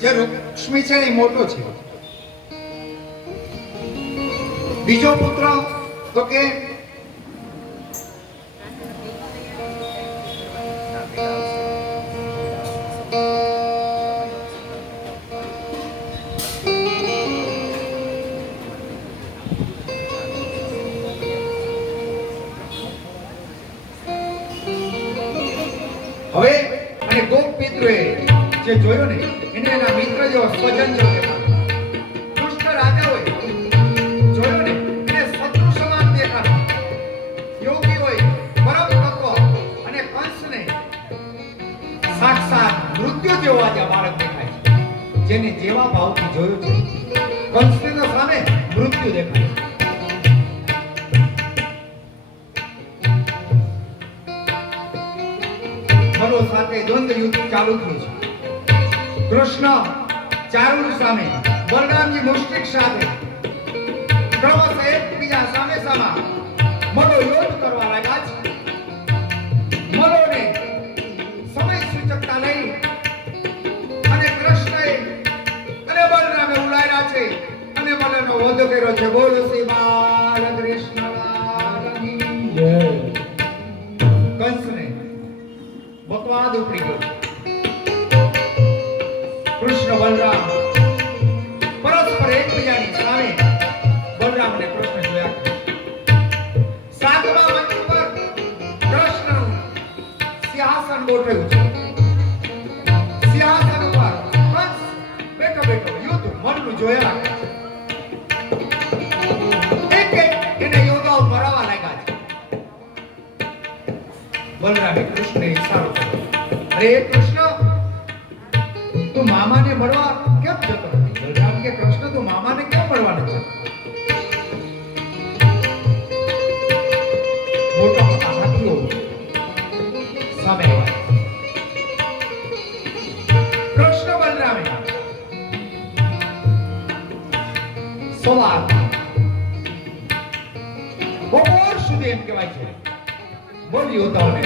જે રુક્ષ્મી છે એ મોટો છે. બીજો પુત્ર તો કે હવે અને ગોપ પિતૃએ જે જોયો ને એને એના મિત્ર જેવો સ્વજન જેવો દેખાતો. દુષ્ટ રાજા હોય જોયો ને એને શત્રુ સમાન દેખાતો. યોગી હોય પરમ તત્વ અને કંસને સાક્ષાત મૃત્યુ જેવો આજે બાળક દેખાય છે. જેને જેવા ભાવથી જોયું છે કંસને તો સામે મૃત્યુ દેખાય છે. મનો સાથે દ્વંદ્વ યુદ્ધ ચાલુ થયું છે. કૃષ્ણ ચારુલ સામે, બલરામજી મુષ્ટિક સાથે ક્રમશઃ એકબીજા સામે સામા મનો યુદ્ધ કરવા લાગ્યા છે. મનોને સમય સૂચકતા લઈ અને કૃષ્ણએ અને બલરામે ઉલાર્યા છે અને મનનો વધ કર્યો છે. બોલો શ્રી બાલકૃષ્ણ લાલની જય. કંસને બકવાદ ઉપડી ગયો. કૃષ્ણ બલરામ પરસ્પર એકબીજાની સામે બલરામ અને કૃષ્ણ જોયા. સાતમા મંચ પર કૃષ્ણનું સિંહાસન ગોઠવ્યું છે. સિંહાસન ઉપર કંસ બેઠો બેઠો યુદ્ધ મનનું જોયા રાખે છે. એક એક એને યોદ્ધાઓ મરાવા લાગ્યા છે. બલરામે કૃષ્ણને ઈશારો કર્યો. અરે કૃષ્ણ, તું મામાને મળવા કેમ જતો નથી? બલરામ કે કૃષ્ણ, તું મામાને કેમ મળવા નથી જતો? મોટા મોટા હાથીઓ સામે આવ્યા. કૃષ્ણ બલરામે સવાર બપોર સુધી એમ કહેવાય છે બોલ યોદ્ધાઓને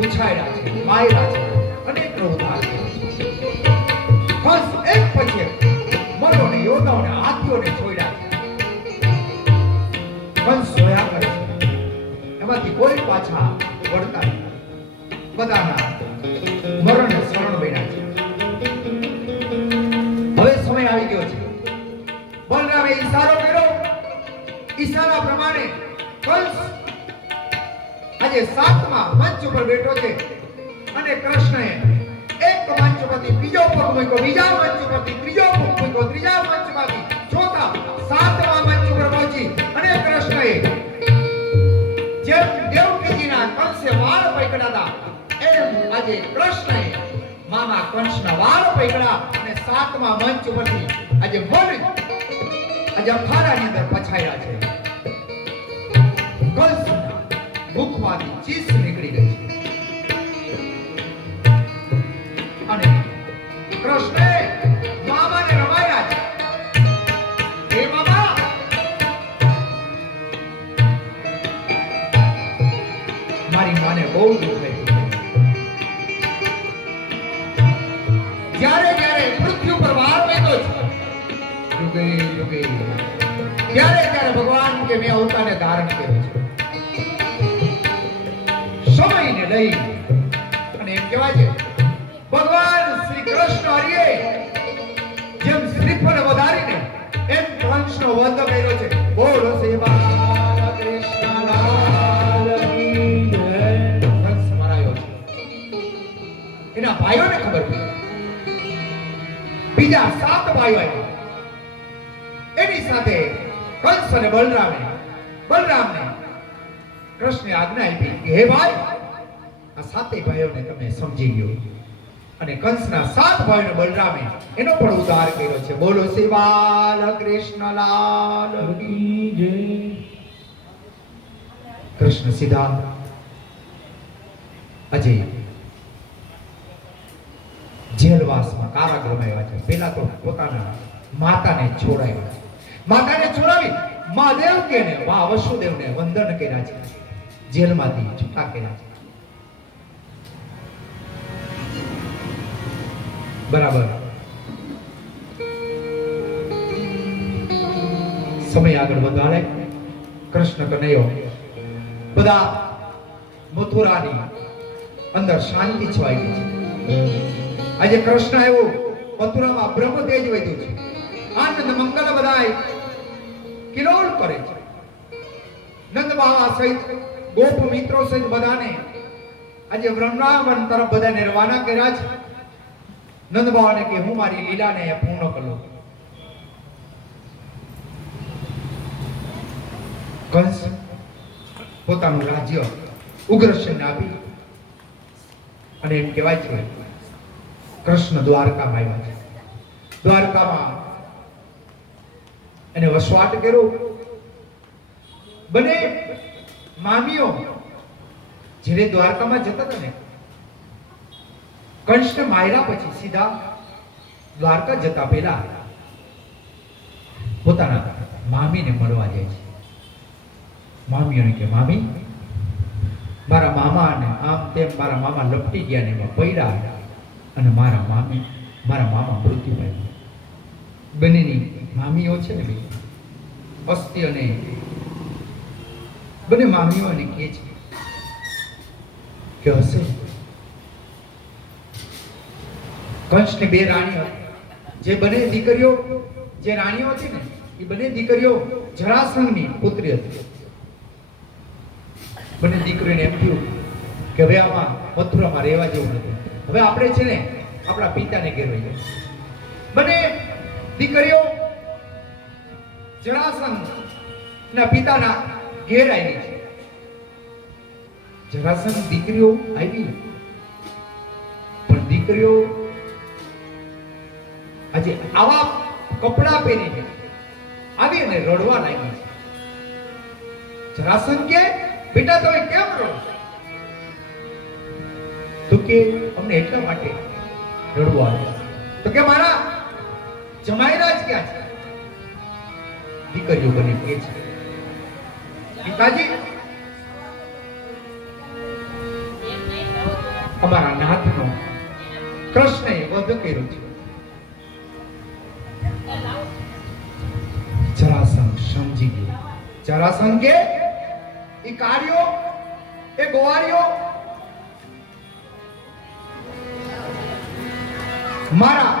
ઉછાળ્યા છે, માર્યા છે, અનેક પ્રવૃત્તિઓ બસ એક પછી એક મનોને યોદ્ધાઓને હાથીઓને છોડ્યા છે. કંસ જોયા કરે છે. એમાંથી કોઈ પાછા વળતા નથી. બધાના મરણને શરણ બન્યા છે. હવે સમય આવી ગયો છે. બલરામે ઈશારો કર્યો. ઈશારા પ્રમાણે કંસ આજે સાતમા મંચ ઉપર બેઠો છે અને કૃષ્ણએ એક મંચ પરથી બીજો પગ મૂક્યો, બીજા મંચ પરથી ત્રીજો પગ મૂક્યો, ત્રીજા મંચમાંથી ચોથા સાતમા મંચ ઉપર પહોંચી અને કૃષ્ણએ જેમ દેવકીજીના કંસે વાળ પકડ્યા હતા એમ આજે કૃષ્ણએ મામા કંસના વાળ પકડ્યા અને સાતમા મંચ ઉપરથી આજે મન આજે અખાડાની અંદર પછાયા છે. કંસના મુખમાંથી ચીસ નીકળી ગઈ છે અને કૃષ્ણે મામાને રમાયા છે. હે મામા, મારી માને બહુ દુઃખ થયું. જ્યારે જ્યારે પૃથ્વી પર વાર વેતો છે યુગે યુગે ત્યારે ત્યારે ભગવાન કે મેં અવતારને ધારણ કર્યો છે. સમયને લઈ અને એમ કહેવાય છે ભગવાન શ્રી કૃષ્ણ હરિએ જેમ શ્રીફળ વધારીને એમ કંસનો વધ કર્યો છે. બોલો શ્રી બાલકૃષ્ણ લાલની જય. કંસ મરાયો છે. એના ભાઈઓને ખબર પડી. બીજા 7 ભાઈઓ આવ્યા. એની સાથે કંસ અને બલરામને કૃષ્ણે આજ્ઞા આપી કે હે ભાઈ, આ 7 ભાઈઓને તમે સમજી ગયો. અને કંસના 7 ભાઈઓને બલરામે એનો પણ ઉદ્ધાર કર્યો છે. બોલો શ્રી બાલકૃષ્ણ લાલ કી જય. કૃષ્ણ સીધા અજય જેલવાસમાં કારાગૃહમાં આવ્યા છે. પહેલા તો પોતાના માતાને છોડાવ્યા છે. માતાને છોડાવી મહાદેવ કે ને વસુદેવને વંદન કર્યા છે. જેલમાંથી છૂટા કર્યા છે. બરાબર સમય આગળ વધારે કૃષ્ણ કનૈયો બધા મથુરાની અંદર શાંતિ છવાઈ ગઈ છે. આજે કૃષ્ણ આવ્યો, મથુરામાં બ્રહ્મ તેજ વધ્યું છે, આનંદ મંગલ બધાય કિલોલ કરે છે. નંદ બાવા સહિત ગોપ મિત્રો સહિત બધાને આજે વૃંદાવન તરફ બધાને રવાના કર્યા છે. નંદ બાવાને કે હું મારી લીલાને પૂર્ણ કરું. કંસ પોતાનું રાજ્ય ઉગ્રસેનને આપી અને એમ કહેવાય છે કૃષ્ણ દ્વારકામાં આવ્યા છે. દ્વારકામાં એને વસવાટ કર્યો. બને મામીઓ જ્યારે દ્વારકામાં જતા હતા ને, કંસને માર્યા પછી સીધા દ્વારકા જતા પહેલા પોતાના મામીને મળવા જાય છે. મામીઓને કે મામી, મારા મામા ને આમ તેમ મારા મામા લપટી ગયા ને એમાં પડ્યા અને મારા મામા મૃત્યુ પામ્યા. બંનેની મામીઓ છે ને બે અસ્થિ અને બંને મામીઓને કહે છે કે હશે કંસની બે રાણીઓ, જે બંને દીકરીઓ, જે રાણીઓ હતી ને એ બંને દીકરીઓ જરાસંઘની પુત્રી હતી. બંને દીકરીને એમ થયું કે હવે આમાં મથુરામાં રહેવા જેવું નથી, હવે આપણે છે ને આપણા પિતાને ઘેર વઈ જાય. બંને દીકરીઓ જરાસંઘના પિતાના ઘેર આવી છે. જરાસંઘ દીકરીઓ આવી પણ દીકરીઓ આજે આવા કપડા પહેરીને આવી અને રડવા લાગી છે. જરાસંઘ કે બેટા તમે કેમ રહો? તો કે અમને એટલા માટે રડવા આવે. તો કે મારા જમાઈરાજ ક્યાં છે? દીકરીઓ બની કે છે પિતાજી અમારા નાથનો કૃષ્ણએ વધ કર્યો છે. જરાસંઘ સમજી ગયો. જરાસંઘ કે એ કાર્યો, એ ગોવાળીઓ મારા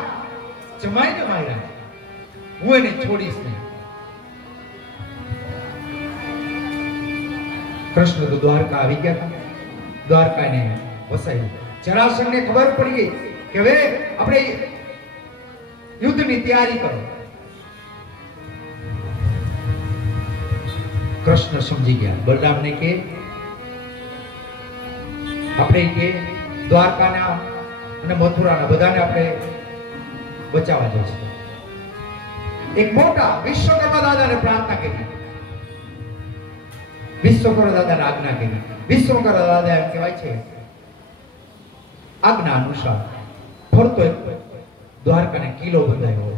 જમાઈને માર્યા, હું એને છોડીશ નહીં. કૃષ્ણ તો દ્વારકા આવી ગયા હતા, દ્વારકાને વસાયું. જરાસંઘને ખબર પડી ગઈ કે હવે આપણે યુદ્ધની તૈયારી કરો. કૃષ્ણ સમજી ગયા. બલરામને કે આપણે કે દ્વારકાના અને મથુરાના બધાને આપણે બચાવવા જશે. એક મોટા વિશ્વકર્મા દાદાને પ્રાર્થના કરી, વિશ્વકર્મા દાદાને આજ્ઞા કરી. વિશ્વકર્મા દાદા એમ કહેવાય છે આજ્ઞા અનુસાર ફરતો એક દ્વારકાને કિલ્લો બંધાયો.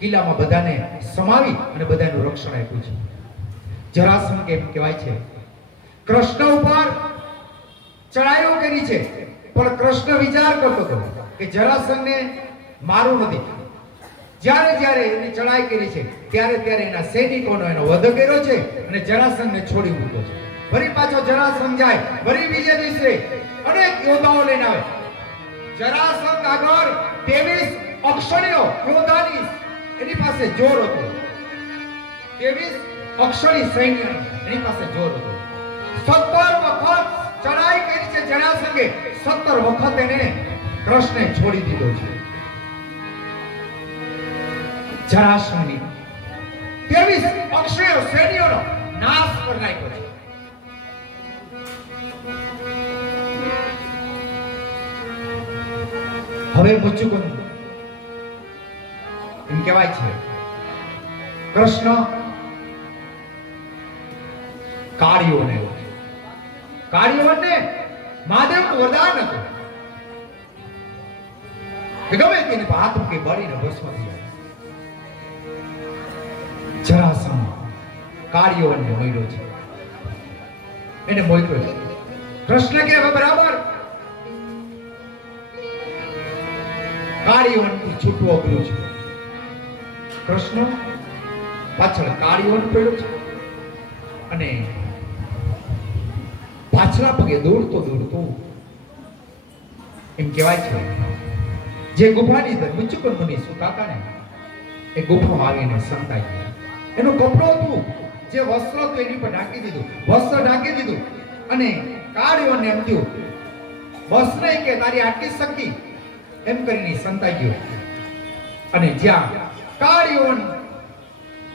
કિલ્લામાં બધાને સમાવી અને બધાનું રક્ષણ આપ્યું છે. જરાસંઘ એમ કહેવાય છે કૃષ્ણ ઉપર ચડાઈઓ કરી છે, પણ કૃષ્ણ વિચાર કરતો હતો કે જરાસંઘને મારું નથી. જ્યારે જ્યારે એની ચડાઈ કરી છે ત્યારે ત્યારે એના સૈનિકોનો એનો વધ કર્યો છે અને જરાસંઘને છોડી મૂક્યો છે. ફરી પાછો જરાસંઘ જાય, ફરી બીજે દિવસે અનેક યોદ્ધાઓ લઈને આવે. જરાસંઘ આગળ 23 અક્ષરીઓ યોદ્ધાની એની પાસે જોર હતો. 23 અક્ષરી સૈન્ય એની પાસે જોર હતો. 17 વખત ચડાઈ કરી છે જરાસંઘે. 17 વખત એને કૃષ્ણે છોડી દીધો છે. જરાસંઘની 23 અક્ષરીઓ સૈન્યોનો નાશ કરી નાખ્યો છે. હવે મુચુકુંદ એમ કહેવાય છે કૃષ્ણ કાર્યોને મહાદેવનું વરદાન હતું કે ગમે તેને હાથ મૂકી બળીને ભસ્મ થઈ જાય. જરાસંઘ કાર્યોને મોયરો છે, એને મોયરો છે. કૃષ્ણ કે હવે બરાબર કાર્યોથી છૂટવું અઘરું છે. કૃષ્ણ પાછળ કાળીઓન પડ્યો છે અને પાછલા પગે દોડતો દોડતો એમ કહેવાય છે જે ગુફાની અંદર મુચુકન મુનિ સુકાતા ને એ ગુફામાં આવીને સંતાઈ ગયા. એનું કપડું હતું જે વસ્ત્ર હતું એની પર ઢાંકી દીધું, વસ્ત્ર ઢાંકી દીધું અને કાળીઓને એમ થયું બસ નહીં કે તારી આટલી શક્તિ એમ કરીને સંતાઈ ગયો. અને જ્યાં કાળીઓન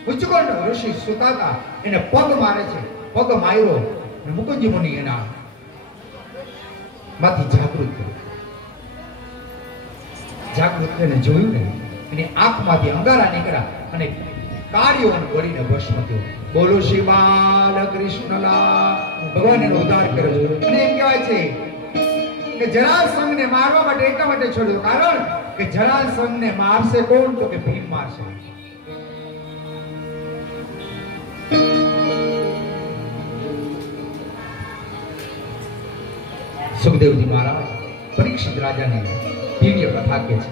મુચુકન ઋષિ સુતાતા એને પગ મારે છે, પગ માર્યો અને મુકુંજી મુનિ એના માંથી જાગૃત થયો. જાગૃત થઈને જોયું ને એની આંખમાંથી અંગારા નીકળ્યા અને કાળીઓન ગોળીને ભસ્મ થયો. બોલો શ્રી બાલકૃષ્ણલા. ભગવાન એનો ઉદ્ધાર કર્યો છે. અને એમ કહેવાય છે કે જરાસંઘને મારવા માટે એટલા માટે છોડ્યો કારણ કે જરાસંઘને મારશે કોણ? તો કે ભીમ મારશે. સુખદેવજી મહારાજ પરીક્ષિત રાજાને દિવ્ય કથા કહે છે.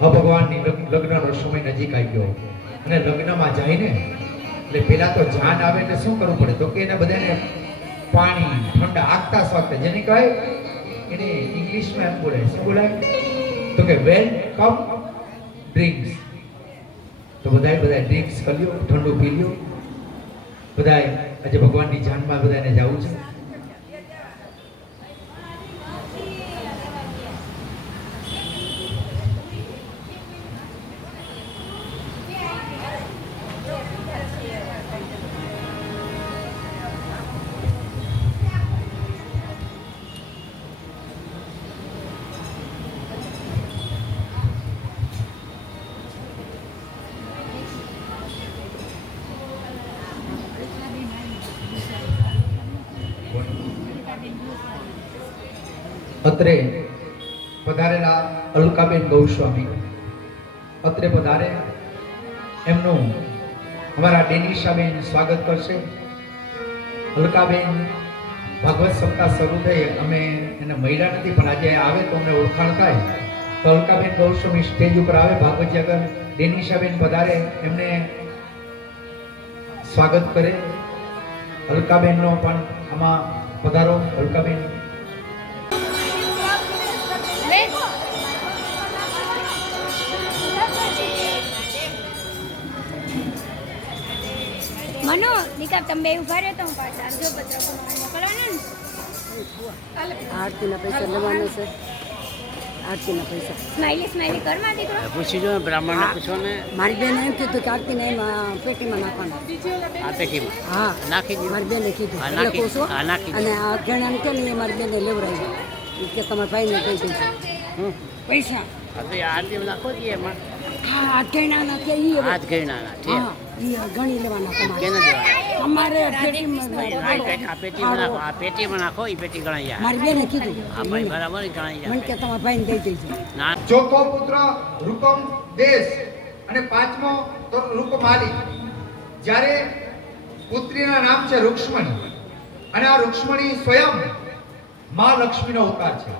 હવે ભગવાનની લગ્નનો સમય નજીક આવી ગયો અને લગ્નમાં જાય ને એટલે પેલા તો જાન આવે એટલે શું કરવું પડે? તો કે એને બધાને પાણી ઠંડા આગતા સ્વાગતા જેને કહેવાય એને ઇંગ્લિશમાં એમ બોલે. શું બોલાય? તો કે વેલકમ ડ્રિંક્સ. તો બધાય ડ્રિંક્સ કરી લ્યો, ઠંડુ પી લ્યો. બધાય આજે ભગવાનની જાનમાં બધાને જવું છે. અત્રે પધારેલા અલકાબેન ગૌસ્વામી અત્રે પધારે એમનું અમારા ડેનિશાબેન સ્વાગત કરશે. અલકાબેન ભાગવત સપ્તાહ શરૂ થઈ, અમે એને મળ્યા નથી પણ આજે આવે તો અમને ઓળખાણ થાય. તો અલકાબેન ગૌસ્વામી સ્ટેજ ઉપર આવે, ભાગવતજી આગળ ડેનિશાબેન પધારે એમને સ્વાગત કરે. અલકાબેનનો પણ આમાં પધારો. અલકાબેન મનો નિકા તમે બે ઉભા રહો તો હું પાછા જો પત્ર મોકલવાના ને આરતીના પૈસા લેવાના છે. આરતીના પૈસા સ્માઈલી સ્માઈલી કરમાં દીકરો પૂછી જો બ્રાહ્મણને પૂછો ને. મારી બેને એમ કીધું કે આરતીને એમાં પેટીમાં નાખવાના. આ પેટીમાં હા નાખી દીધું. મારી બેને કીધું હા, એટલે નાખી કહું છું. હા, નાખી અને આ ઘણા કે ને એ મારી બેને લેવડાવી કે તમારા ભાઈને કહી દઈશું હમ. પૈસા. આ તો આરતી નાખો જ એમાં હા આ ઘણાના કે ઈ હાથ ગયણા હા ઈ ઘણી લેવાના તમારે. કેને દેવા? અમારે પેટીમાં આ પેટીમાં નાખો, આ પેટીમાં નાખો, એ પેટી ગણાઈ જાય. મારી બેને કીધું આ ભાઈ બરાબર ગણાઈ મને કે જાય. તમારા ભાઈને દઈ દેજો. ના ચોથો પુત્ર રૂકમ દેશ અને પાંચમો તો રૂકમાલી. જ્યારે પુત્રીના નામ છે રૂક્ષ્મણી અને આ રૂક્ષ્મણી સ્વયં માં લક્ષ્મીનો અવતાર છે.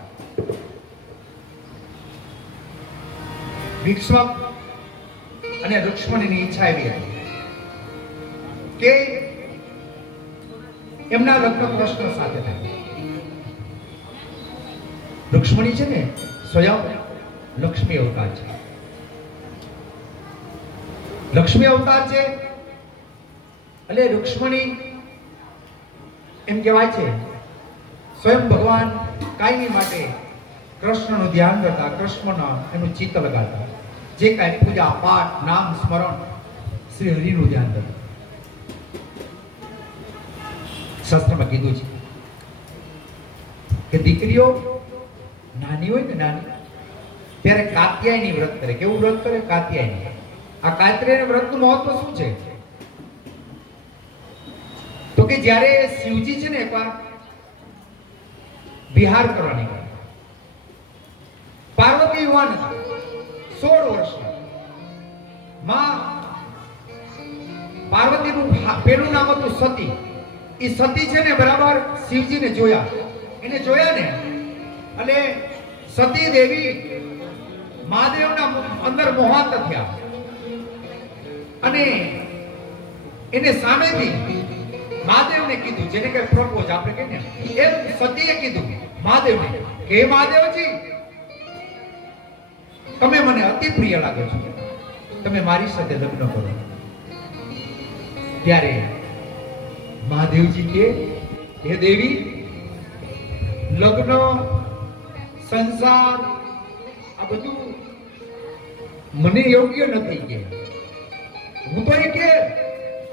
વિક્ષ્મક અને રૂક્ષ્મણીની ઈચ્છા એવી હતી કે એમના લગ્ન કૃષ્ણ સાથે થાય. રૂક્ષ્મણી છે ને સ્વયં લક્ષ્મી અવતાર છે. લક્ષ્મી અવતાર છે એટલે રૂક્ષ્મણી એમ કહેવાય છે સ્વયં ભગવાન કાયમી માટે કૃષ્ણનું ધ્યાન કરતા, કૃષ્ણના એનું ચિત્ત લગાડતા. જે કાંઈ પૂજા પાઠ નામ સ્મરણ શ્રી હરિનું ધ્યાન કરતા. શાસ્ત્રમાં કીધું છે કે દીકરીઓ નાની હોય ને નાની ત્યારે કાત્યાયની વ્રત કરે. કેવું વ્રત કરે? કાત્યાયની. આ કાત્યાયની વ્રતનું મહત્વ શું છે? તો કે જ્યારે શિવજી છે ને એકવાર વિહાર કરવા નીકળ્યા. પાર્વતી યુવાન હતા, 16 વર્ષના. માં પાર્વતીનું પેલું નામ હતું સતી. એ સતી છે ને બરાબર શિવજીને જોયા. એને જોયા ને અને સતી દેવી મહાદેવના અંદર મોહાત થયા અને એને સામેથી મહાદેવને કીધું, જેને કે પ્રપોઝ આપણે કહીએ ને, એમ સતીએ કીધું મહાદેવને કે હે મહાદેવજી, તમે મને અતિ પ્રિય લાગો છો, તમે મારી સાથે લગ્ન કરો. ત્યારે મહાદેવજી કે હે દેવી, લગ્ન સંસાર આ બધું મને યોગ્ય નથી કે હું તો એ કે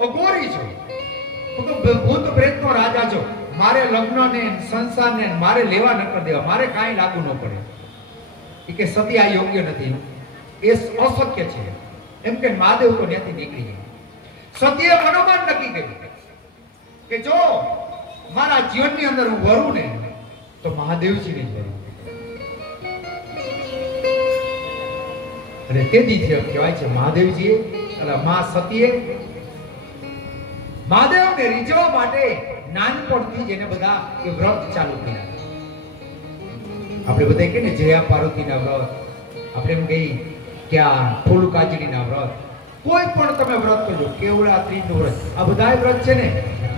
અઘોરી છું, હું તો ભૂત પ્રેતનો રાજા છું, મારે લગ્ન ને સંસાર ને મારે લેવા ન કરી દેવા, મારે કાંઈ લાગુ ન પડે. એ કે સતી આ યોગ્ય નથી, એ અશક્ય છે એમ કે મહાદેવ તો ત્યાંથી નીકળી ગયા. સતીએ મનોમન નક્કી કર્યું કે જો મારા જીવનની અંદર હું વરું ને તો મહાદેવજીને જ વરું. અને તેથી જ કહેવાય છે મહાદેવજીએ એટલે માં સતીએ મહાદેવને રીઝવવા માટે નાનપણથી જેને બધા એ વ્રત ચાલુ કર્યા. આપણે બધા કહીએ ને જયા પાર્વતીના વ્રત, આપણે એમ કહીએ કે આ ફૂલ કાજરીના વ્રત, કોઈ પણ તમે વ્રત કરજો, કેવડાત્રીનું વ્રત, આ બધા વ્રત છે ને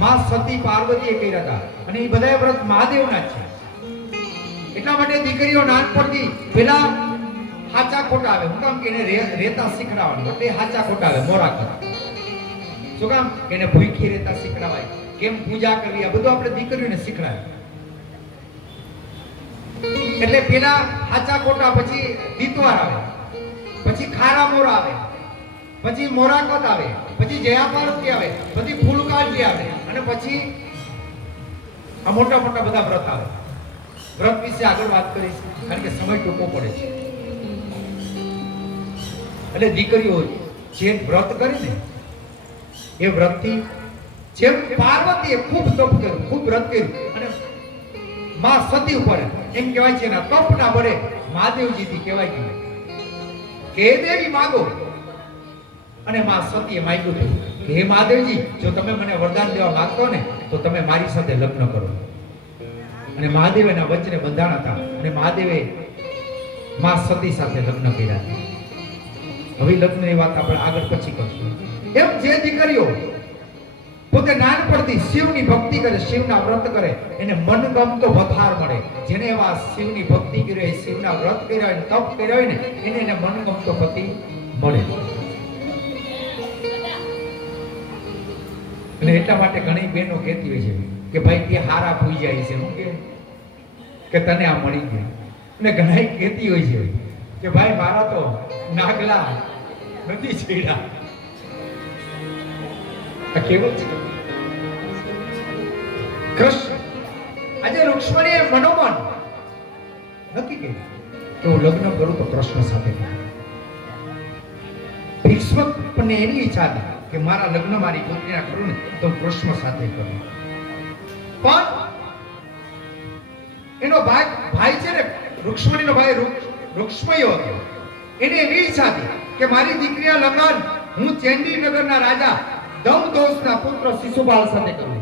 માં સતી પાર્વતીએ કર્યા હતા અને એ બધા વ્રત મહાદેવના જ છે. એટલા માટે દીકરીઓ નાનપણથી પેલા હાચા ખોટા આવે, હું કામ કે એને રેતા શીખડાવવાનું, એટલે હાચા ખોટા આવે મોરા કરે. શું કામ કે એને ભૂખી રેતા શીખડાવાય, કેમ પૂજા કરવી, આ બધું આપણે દીકરીઓને શીખડાવે. એટલે પેલા હાચા ખોટા, પછી દીતવાર આવે, પછી ખારા મોરા આવે, પછી મોરાકત આવે, પછી જયા પાર્વતી આવે, પછી ફૂલકાજી આવે અને પછી આ મોટા મોટા બધા વ્રત આવે. વ્રત વિશે આગળ વાત કરીશ કારણ કે સમય ટૂંકો પડે છે. એટલે દીકરીઓ જે વ્રત કરી ને એ વ્રતથી જેમ પાર્વતીએ ખૂબ તપ કર્યું, ખૂબ વ્રત કર્યું અને માં સતી ઉપર એમ કહેવાય છે એના તપના બળે મહાદેવજીથી કહેવાય ગયું કે હે દેવી માગો. અને માં સતીએ માંગ્યું હતું કે હે મહાદેવજી, જો તમે મને વરદાન દેવા માંગતો ને તો તમે મારી સાથે લગ્ન કરો. અને મહાદેવ એના વચને બંધાણ હતા અને મહાદેવે માં સતી સાથે લગ્ન કર્યા. હવે લગ્નની વાત આપણે આગળ પછી કરશું. એમ જે દીકરીઓ પોતે નાનપણથી શિવની ભક્તિ કરે, શિવના વ્રત કરે, એને મનગમતો વખાર મળે. જેને એવા શિવની ભક્તિ કરી હોય, શિવના વ્રત કર્યા હોય, તપ કર્યા હોય ને એને મનગમતો પતિ મળે. અને એટલા માટે ઘણી બહેનો કહેતી હોય છે કે ભાઈ તે હારા પૂઈ જાય છે, હું કે તને આ મળી ગયું. અને ઘણા કહેતી હોય છે કે ભાઈ મારા તો નાગલા નથી છેડા. આ કેવું છે કૃષ્ણ આજે રુક્ષ્મણીએ મનોમન નક્કી કર્યું કે હું લગ્ન કરું તો કૃષ્ણ સાથે કરું. ભીષ્મ પણ એની ઈચ્છા હતી કે મારા લગ્ન મારી પુત્રીના કરું ને તો કૃષ્ણ સાથે કરું. પણ એનો ભાઈ છે ને રુક્ષ્મણીનો ભાઈ રુક્ષ્મયો હતો, એને એવી ઈચ્છા હતી કે મારી દીકરીના લગ્ન હું ચેન્ડીનગરના રાજા દમદોસના પુત્ર શિશુપાલ સાથે કરું.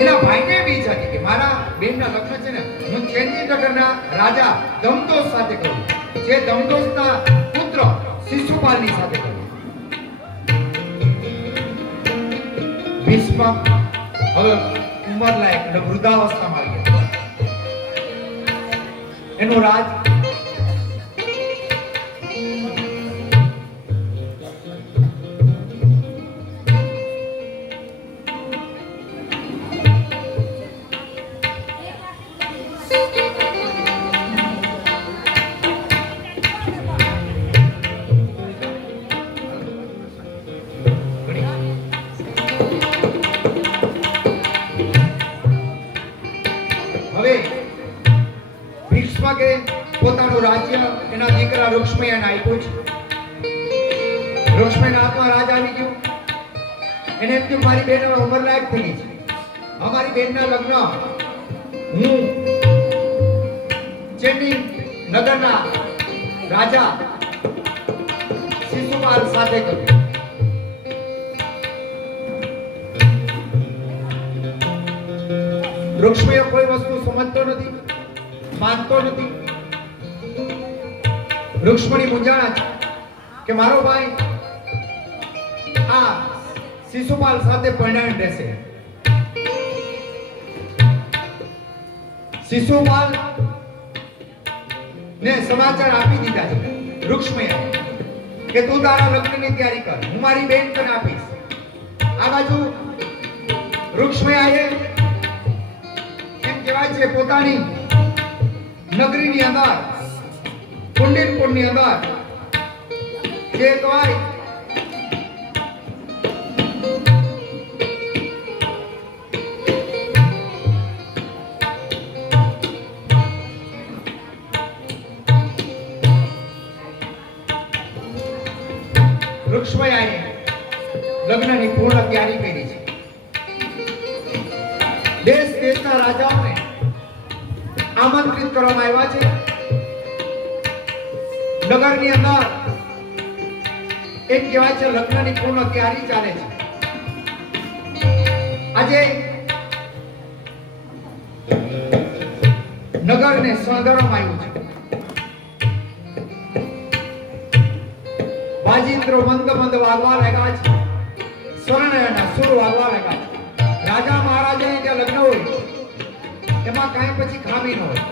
એના ભાઈને એવી ઈચ્છા હતી કે મારા બેનના લગ્ન છે ને હું ચેન્ડીનગરના રાજા દમદોસ સાથે કરું, જે દમદોસના પુત્ર શિશુપાલની સાથે કરું. ભીષ્મ હવે ઉંમર લાયક એટલે વૃદ્ધાવસ્થામાં આવી ગયા. એનું રાજ પોતાનું રાજ્ય એના દીકરા રુક્ષ્મણીને આપ્યું છે. રુક્ષ્મણીના હાથમાં રાજ આવી ગયું. એને એમ થયું મારી બેન ઉંમર લાયક થઈ ગઈ છે, અમારી બેનના લગ્ન હું ચેન્ડી નગરના રાજા શિશુપાલ સાથે કર્યું. વૃક્ષમય કોઈ વસ્તુ સમજતો નથી, માનતો નથી. વૃક્ષમણી મૂંઝાણા છે કે મારો ભાઈ આ શિશુપાલ સાથે પરણાવીને રહેશે. શિશુપાલ ને સમાચાર આપી દીધા છે વૃક્ષમય કે તું તારા લગ્નની તૈયારી કર, હું મારી બેન તને આપીશ. આ બાજુ વૃક્ષમયાએ એમ કહેવાય છે પોતાની નગરીની અંદર કુંડીનપુરની અંદર જે કહેવાય વૃક્ષમયાએ લગ્નની પૂર્ણ તૈયારી કરી છે. દેશ દેશના રાજાઓને આમંત્રિત કરવામાં આવ્યા છે. નગરની અંદર એમ કહેવાય છે લગ્નની પૂર્ણ તૈયારી ચાલે છે. આજે નગરને શણગારવામાં આવ્યું છે. વાજિંત્રો મંદ મંદ વાગવા લાગ્યા છે. સ્વર્ણના સુર વાગવા લાગ્યા છે. રાજા મહારાજાની જે લગ્ન હોય એમાં કાંઈ પછી ખામી ન હોય.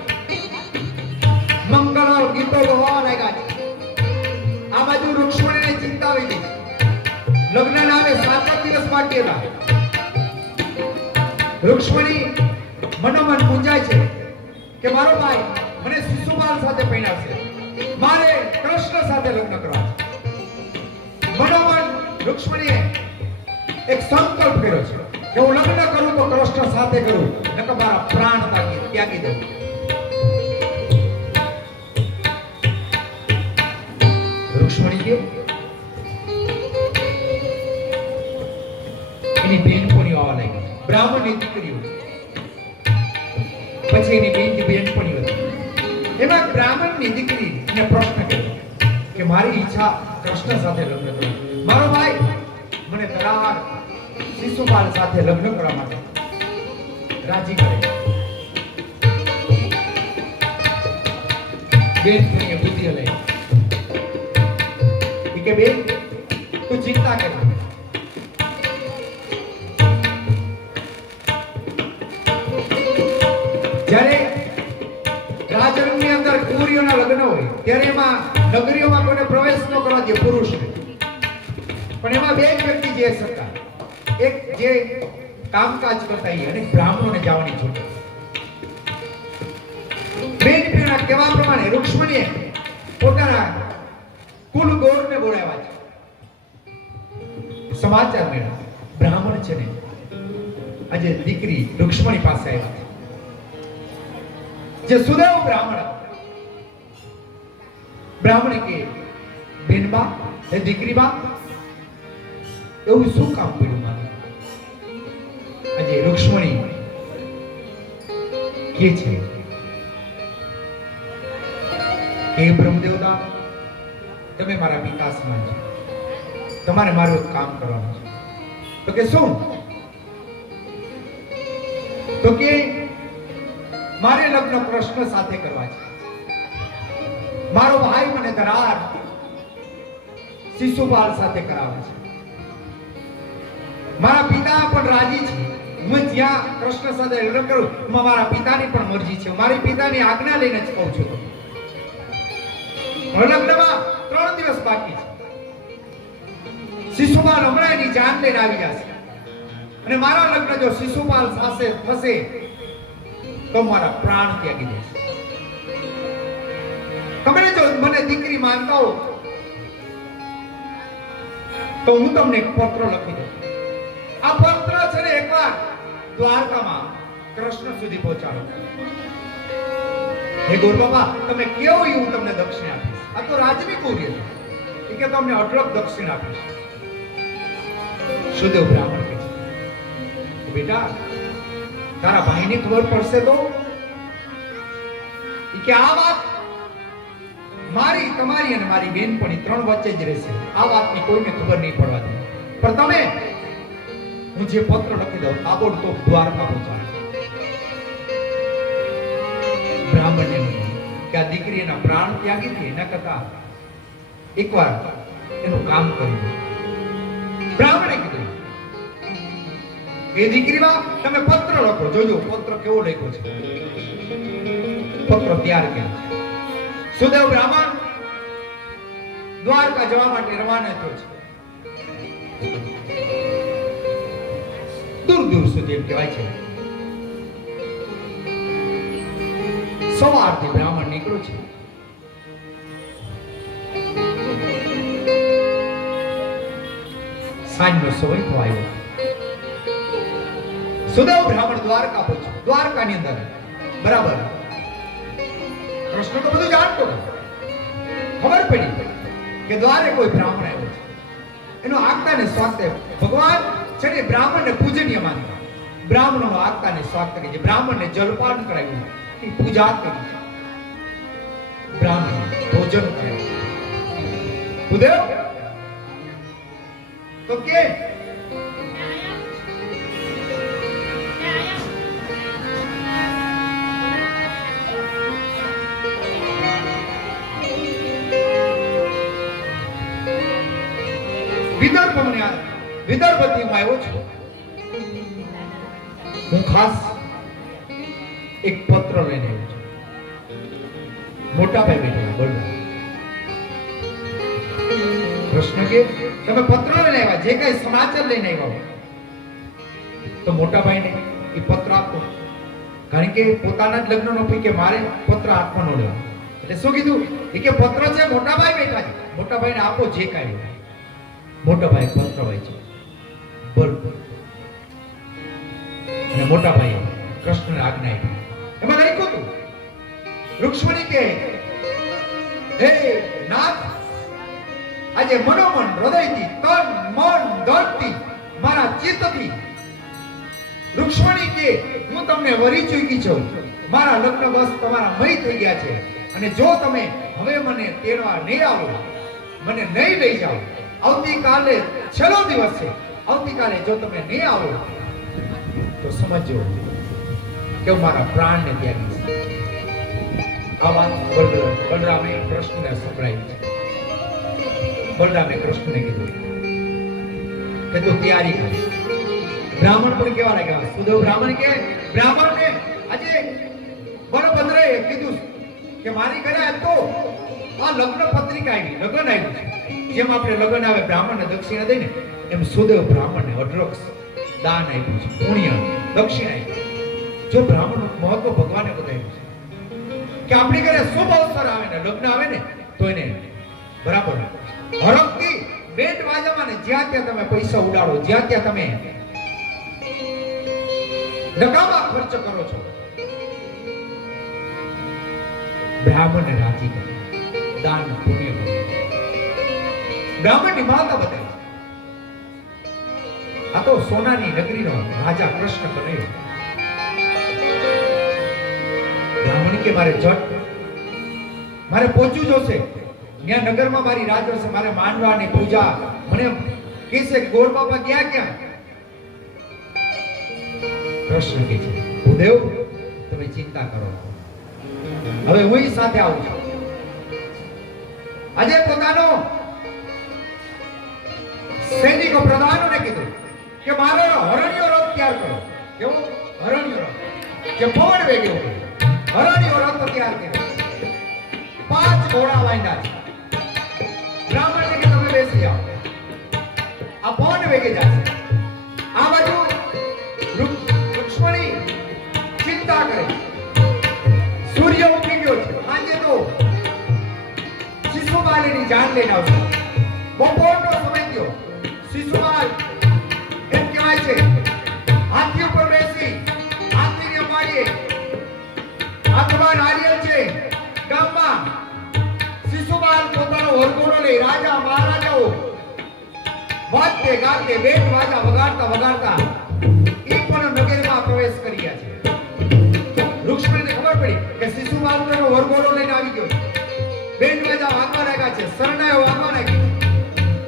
મંગળ ગીતો ગાવા લાગ્યા છે. આ બાજુ વૃક્ષમણીને ચિંતા હોય છે. લગ્નના આવે 7 દિવસ બાકી હતા. વૃક્ષમણી મનોમન પૂજાય છે કે મારો ભાઈ મને શિશુપાલ સાથે પરણાવશે, મારે કૃષ્ણ સાથે લગ્ન કરવા છે. મનોમન વૃક્ષમણીએ એક સંકલ્પ કર્યો છે કે હું લગ્ન કરું તો કૃષ્ણ સાથે કરું, નકર મારા પ્રાણ ત્યાગી દઉં. વૃક્ષમણી કે એની બેનપણીઓ આવવા લાગી. બ્રાહ્મણની દીકરીઓ, પછી એની બેનપણીઓ હતી. એમાં બ્રાહ્મણની દીકરીને પ્રશ્ન કર્યો કે મારી ઈચ્છા કૃષ્ણ સાથે લગ્ન કરવું, મારો ભાઈ મને તરાર શિશુપાલ સાથે લગ્ન કરવા માટે રાજી કરે. બેનપણીએ બુદ્ધિ લઈ કે બેન તું ચિંતા કર, જ્યારે રાજરંગની અંદર કુંવરીઓના લગ્ન હોય ત્યારે એમાં નગરીઓમાં કોઈને પ્રવેશ ન કરવા દે પુરુષને, પણ એમાં બે વ્યક્તિ જઈ શકતા. એક જે કામકાજ કરતા અને બ્રાહ્મણોને જવાની છૂટ. બેનપણીના કહેવા પ્રમાણે વૃક્ષમણીએ પોતાના કુલ ગોરને બોલાવ્યા છે. સમાચાર મેળવ્યા બ્રાહ્મણ છે ને આજે દીકરી વૃક્ષમણી પાસે આવ્યા છે. જે સુદેવ બ્રાહ્મણે કે બેનબા એ દીકરીબા એવું શું કામ પડ્યું મારે? આજે વૃક્ષમણી કે છે કે બ્રહ્મદેવતા તમે મારા પિતા સમાન છો, તમારે મારું એક કામ કરવાનું છે. તો કે શું? તો કે મારે લગ્ન કૃષ્ણ સાથે કરવા છે. મારો ભાઈ મને કરાર શિશુપાલ સાથે કરાવે છે. મારા પિતા પણ રાજી છે. હું જ્યાં કૃષ્ણ સાથે લગ્ન કરું એમાં મારા પિતાની પણ મરજી છે. મારી પિતાની આજ્ઞા લઈને જ કહું છું. લગ્નમાં 3 દિવસ બાકી છે. શિશુપાલ હમણાં એની જાન લઈને આવી જશે અને મારા લગ્ન જો શિશુપાલ સાથે થશે તો મારા પ્રાણ ત્યાગી દેશે. તમે જો મને દીકરી માનતા હો તો હું તમને એક પત્ર લખી દઉં. આ પત્ર છે ને એકવાર દ્વારકામાં કૃષ્ણ સુધી પહોંચાડો. હે ગોરબાબા તમે કેવો હું તમને દક્ષિણ આપીશ. આ તો રાજની કુર્ય છે કે તમને અઢળક દક્ષિણ આપીશ. સુદેવ બ્રાહ્મણ કહે છે બેટા તારા ભાઈને ખબર પડશે તો કે આ વાત મારી તમારી અને મારી બેનપણી 3 વચ્ચે જ રહેશે. આ વાતની કોઈને ખબર નહીં પડવા દે. પણ તમે હું જે પત્ર લખી દઉં તાબડતોબ દ્વારકા પહોંચાડો. બ્રાહ્મણને કહ્યું કે આ દીકરી એના પ્રાણ ત્યાગી હતી, એના કરતા એકવાર એનું કામ કર્યું. બ્રાહ્મણે કીધું એ દીકરીમાં તમે પત્ર લખો, જોજો પત્ર કેવો લખ્યો છે. પત્ર તૈયાર કર્યો. સુદેવ બ્રાહ્મણ દ્વારકા જવા માટે રવાના થયો છે. દૂર દૂર સુધી એમ કહેવાય છે સવારથી બ્રાહ્મણ નીકળ્યો છે. સાંજનો સમય તો આવ્યો. સુદેવ બ્રાહ્મણ દ્વારકા પહોંચ્યો. દ્વારકાની અંદર બરાબર કૃષ્ણ તો બધું જાણતો હતો. ખબર પડી કે દ્વારે કોઈ બ્રાહ્મણ આવ્યો છે. એનો આગતા ને સ્વાગત ભગવાન છે ને બ્રાહ્મણને પૂજનીય માનતા. બ્રાહ્મણનો આગતા ને સ્વાગત કરી છે. બ્રાહ્મણને જલપાન કરાવ્યું, એ પૂજા કરી. બ્રાહ્મણ ભોજન કરાવ્યું. સુદેવ તો કે વિદર્ભથી હું આવ્યો છું. હું ખાસ એક પત્ર લઈને આવ્યો છું. મોટા ભાઈ બેઠા બોલો. કૃષ્ણ કે તમે પત્ર લઈને આવ્યા, જે કઈ સમાચાર લઈને આવ્યા તો મોટા ભાઈને એ પત્ર આપો. કારણ કે પોતાના જ લગ્નનો પૈકી મારે પત્ર આપવાનો લેવા. એટલે શું કીધું એ કે પત્ર છે, મોટા ભાઈ બેઠા છે, મોટા ભાઈને આપો જે કાંઈ. મોટા ભાઈ પત્ર વાંચ્યો. બોલ. અને મોટા ભાઈ કૃષ્ણને આજ્ઞા આપી. એમાં લખ્યું હતું રૂક્ષ્મણી કે હે નાથ, આજે મનોમન હૃદયથી તન મન ધનથી મારા ચિત્તથી રૂક્ષ્મણી કે હું તમને વરી ચૂકી છું. મારા લગ્ન બસ તમારા મય થઈ ગયા છે. અને જો તમે હવે મને તેડવા નહીં આવો, મને નહીં લઈ જાઓ, આવતીકાલે છેલ્લો દિવસ છે, આવતીકાલે જો તમે નહીં આવો તો સમજો કે હું મારા પ્રાણને ત્યાગીશ. આ વાત બલરામે કૃષ્ણને સંભળાવી છે. બલરામે કૃષ્ણને કીધું કે તું તૈયારી કર. બ્રાહ્મણ પણ કેવા લાગ્યા. સુદેવ બ્રાહ્મણ કે બ્રાહ્મણને આજે બલભદ્રએ કીધું કે મારી ઘરે તો આ લગ્ન પત્રિકા આવી, લગ્ન આવ્યું છે. જેમ આપણે લગ્ન આવે બ્રાહ્મણને દક્ષિણા દઈને, એમ સુદેવ બ્રાહ્મણને અઢળક દાન આપ્યું છે, પુણ્ય દક્ષિણા આપી. જો બ્રાહ્મણનું મહત્વ ભગવાને બતાવ્યું છે કે આપણી ઘરે શુભ અવસર આવે ને લગ્ન આવે ને તો એને બરાબર હરખથી બેટ વાજામાં ને જ્યાં ત્યાં તમે પૈસા ઉડાડો, જ્યાં ત્યાં તમે નકામા ખર્ચ કરો છો, બ્રાહ્મણને રાજી કરો, દાન પુણ્ય કરો. બ્રાહ્મણની માતા બતાવી. આ તો સોનાની નગરીનો રાજા કૃષ્ણ બન્યો. બ્રાહ્મણ કે મારે પહોંચવું જોશે ત્યાં નગરમાં, મારી રાજ હશે, મારે માંડવાની પૂજા. મને કહેશે ગોર બાપા ક્યાં. કૃષ્ણ કે છે ભૂદેવ તમે ચિંતા કરો, હવે હું સાથે આવું છું. આજે પોતાનો સૈનિકો પ્રધાનોને કીધું કે મારો હરણ્યો રથ તૈયાર કરો. કેવો હરણ્યો રથ કે પવન વેગે હરણ્યો રથ તૈયાર કર્યો. 5 ઘોડા વાંધ્યા છે. બ્રાહ્મણને કે તમે બેસી જાઓ, આ પવન વેગે જશે. આ બાજુ રૂક્ષ્મણી ચિંતા કરે. સૂર્ય ઉગી ગયો છે. આજે તો શિશુપાલની જાન લઈને આવશે. બપોરનો સમય થયો. શિશુપાલ એમ કહેવાય છે હાથી ઉપર બેસી હાથીને મારીએ. હાથમાં નારિયેળ છે. ગામમાં શિશુપાલ પોતાનો વરઘોડો લઈ રાજા મહારાજાઓ વાજતે ગાતે બેટ વાજા વગાડતા એ પણ નગરમાં પ્રવેશ કર્યા છે. રૂક્ષ્મણીને ખબર પડી કે શિશુપાલ તો વરઘોડો લઈને આવી ગયો. બેટ વાજા વાગવા લાગ્યા છે, શરણાઈઓ વાગવા લાગી.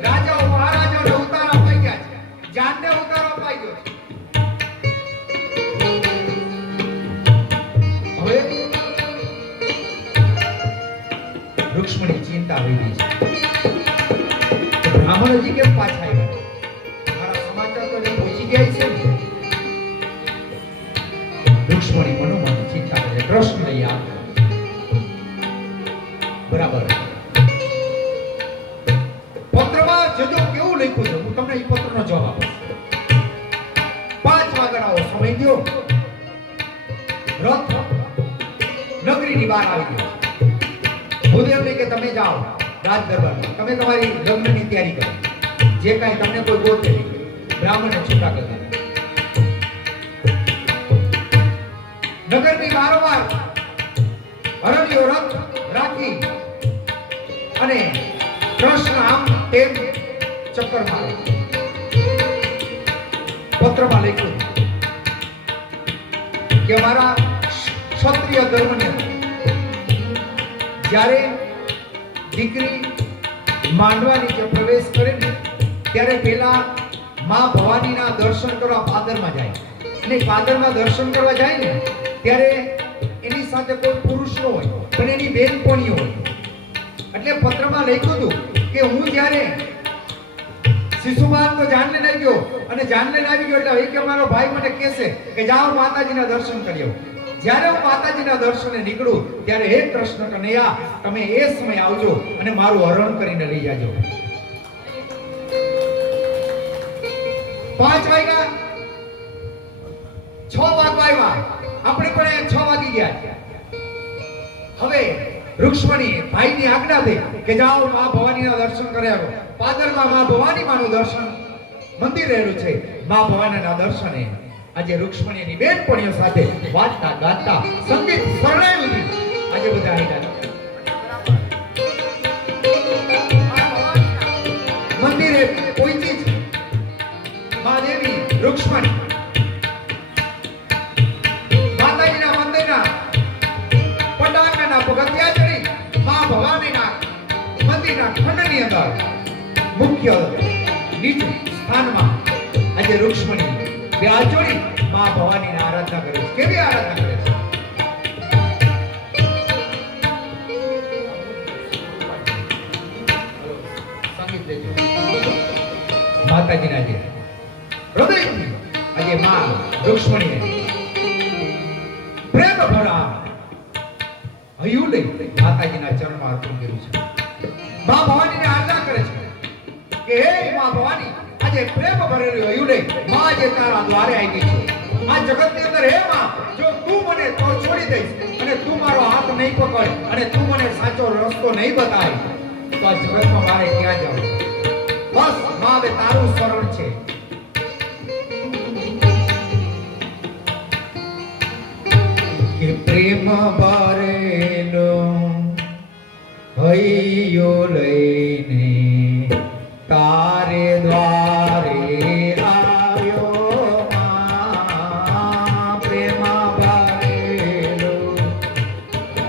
રાજાઓ મહારાજાઓને ઉતાર અપાઈ ગયા છે, જાનને ઉતાર અપાઈ ગયો છે. હવે બ્રાહ્મણ હજી કેમ પાછા આવ્યા? મારા સમાચાર તો હજી પહોંચી ગયા છે ને? રૂક્ષ્મણી મનોમન ચિંતા કરે, કૃષ્ણ યાદ કરે. બરાબર. પત્રમાં જજો કેવું લખ્યું છે, હું તમને એ પત્રનો જવાબ આપું. 5 વાગ્યાનો સમય દ્યો. રથ નગરીની બહાર આવી ગયો. ભૂદેવને કે તમે જાઓ રાજ દરબારમાં, તમે તમારી લગ્નની તૈયારી કરો, જે કાંઈ તમને કોઈ ગોતે નહીં, બ્રાહ્મણને છૂટા કરી દે. નગરની બારોબાર હરણીયો રથ રાખી અને કૃષ્ણ આમ તેમ ચક્કર મારે. પત્રમાં લખ્યું કે મારા ક્ષત્રિય ધર્મને જ્યારે દીકરી માંડવાની જે પ્રવેશ કરે ને ત્યારે પેલા માં ભવાનીના દર્શન કરવા પાદરમાં જાય, અને પાદરમાં દર્શન કરવા જાય ને ત્યારે એની સાથે કોઈ પુરુષ ન હોય પણ એની બેનપણીઓ હોય. એટલે પત્રમાં લખ્યું હતું કે હું જ્યારે શિશુપાલ તો જાનને લઈ ગયો, અને જાનને આવી ગયો એટલે કે મારો ભાઈ મને કહેશે કે જાઓ માતાજીના દર્શન કરી આવો. જ્યારે હું માતાજીના દર્શને નીકળું ત્યારે હે કૃષ્ણ કનૈયા, તમે એ સમય આવજો અને મારું હરણ કરીને લઈ જાજો. 5 વાગ્યા, 6 વાગવા આવ્યા, આપણે પણ 6 વાગી ગયા. હવે રૂક્ષ્મણી ભાઈની આજ્ઞા થઈ કે જાઓ માં ભવાનીના દર્શન કરી આવો. પાદરમાં માં ભવાની માનું દર્શન મંદિર રહેલું છે. માં ભવાનીના દર્શને આજે રૂક્ષ્મણીની બેનપણીઓ સાથે વાતતા ગાતા સંગીત સ્વરણાયું હતી. આજે બધા આવી ગયા મંદિરે પહોંચી છે મહાદેવી રૂક્ષ્મણી માતાજીના મંદિરના પટાકાના પગથિયા ચડી માં ભવાનીના મંદિરના ખંડની અંદર મુખ્ય નીચે સ્થાનમાં આજે રૂક્ષ્મણી બે હાથ જોડી માં ભવાનીની આરાધના કરે છે. કેવી આરાધના કરે છે? સંગીત લેજો. માતાજીના જે હૃદયથી આજે માં રૂક્ષ્મણીને પ્રેમ ભરા હૈયું લઈ માતાજીના ચરણમાં અર્પણ કર્યું છે. માં ભવાનીને આરાધના કરે છે કે હે માં ભવાની, આજે પ્રેમ ભરેલું હૈયું લઈ માં જે તારા દ્વારે આવી છે. આ જગતની અંદર હે માં, જો તું મને તો છોડી દઈશ અને તું મારો હાથ નહીં પકડ અને તું મને સાચો રસ્તો નહીં બતાય તો આ જગતમાં મારે ક્યાં જવું? બસ માં હવે તારું શરણ છે. કે પ્રેમ ભરેલો હૈયો લઈને તારે દ્વારે આવ્યો માં. પ્રેમ ભરેલો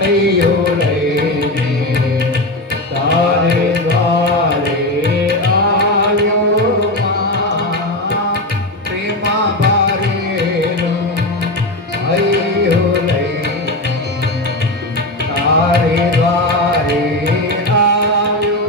હૈયો લઈને તારે દ્વારે આવ્યો માં. પ્રેમ ભરેલો હૈયો લઈને તારે દ્વારે આવ્યો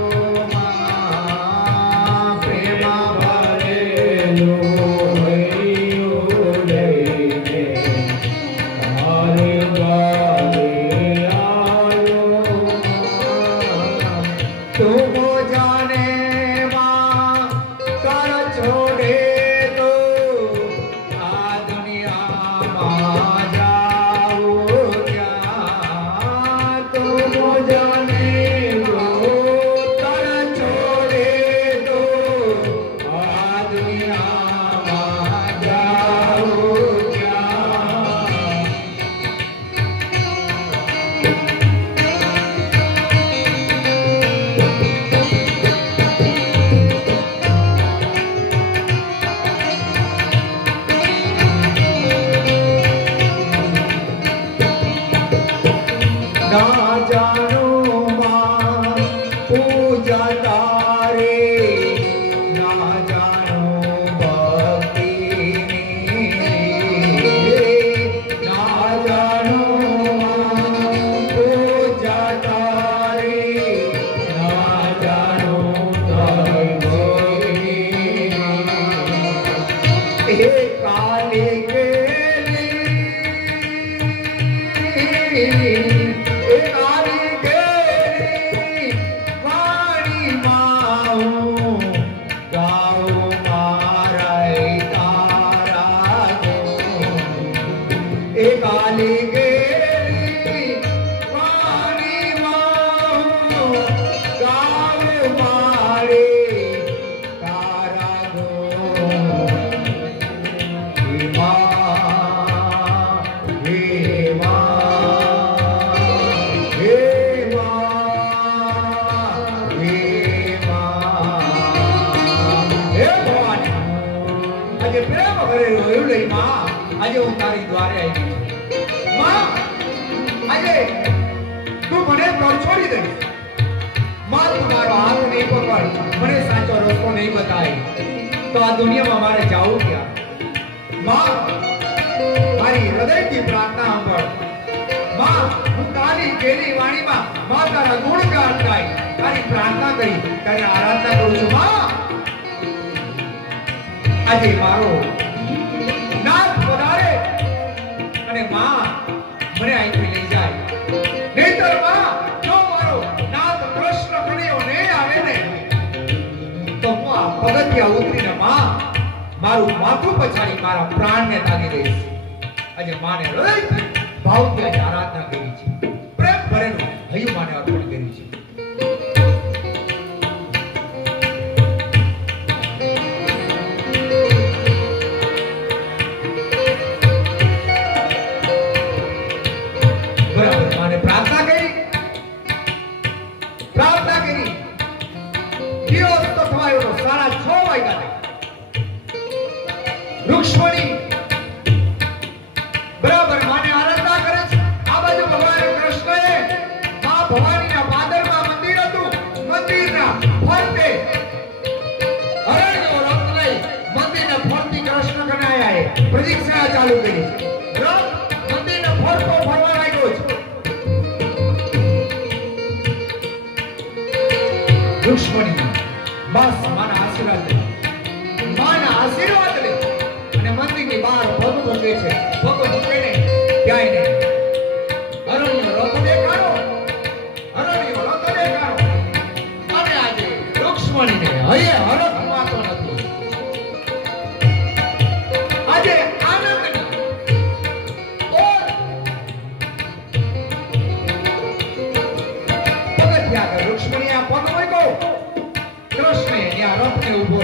કરેલું એવું લઈ માં આજે હું તારી દ્વારે આવી છું માં આજે તું મને ઘર છોડી દઈશ માં તું મારો હાથ નહીં પકડ મને સાચો રસ્તો નહીં બતાય તો આ દુનિયામાં મારે જાવું ક્યાં માં મારી હૃદયથી પ્રાર્થના સાંભળ માં હું કાલી કેલી વાણીમાં માં તારા ગુણગાન ગાઈ તારી પ્રાર્થના કરી તારી આરાધના કરું છું માં આજે મારો નાથ પધારે અને માં મને અહીંથી લઈ જાય નહીંતર માં જો મારો નાથ કૃષ્ણ કનૈયો નહીં આવે ને તો હું આ પગથિયા ઉતરીને માં મારું માથું પછાડી મારા પ્રાણને તાગી દઈશ આજે માને હૃદયથી ભાવથી આજે આરાધના કરી છે પ્રેમ ભરેલું હૈયું માને અર્પણ કર્યું છે બરાબર માને પ્રાર્થના કરી દિવસ તો થવાયો તો 6:30 વાગ્યા રૂક્ષ્મણી બરાબર માને આરાધના કરે છે આ બાજુ ભગવાન કૃષ્ણએ મા ભવાનીના પાદરમાં મંદિર હતું મંદિરના ફરતે હરણ્યો રથ લઈ મંદિરના ફરતી કૃષ્ણ કનૈયાએ પ્રદક્ષિણા ચાલુ કરી છે રથ મંદિરના ફરતો ફરવા લાગ્યો છે રૂક્ષ્મણી બસ માના આશીર્વાદ લે અને મંદિરની બહાર પગ મૂકે છે પગ મૂકીને ક્યાંય ને હરણ્યો રથ દેખાડો અને આજે રૂક્ષ્મણીને હૈયે હરખ માતો નથી આજે આનંદની ઓર પગથિયા આગળ રૂક્ષ્મણી આ પગ મૂક્યો કૃષ્ણે ત્યાં રથને ઊભો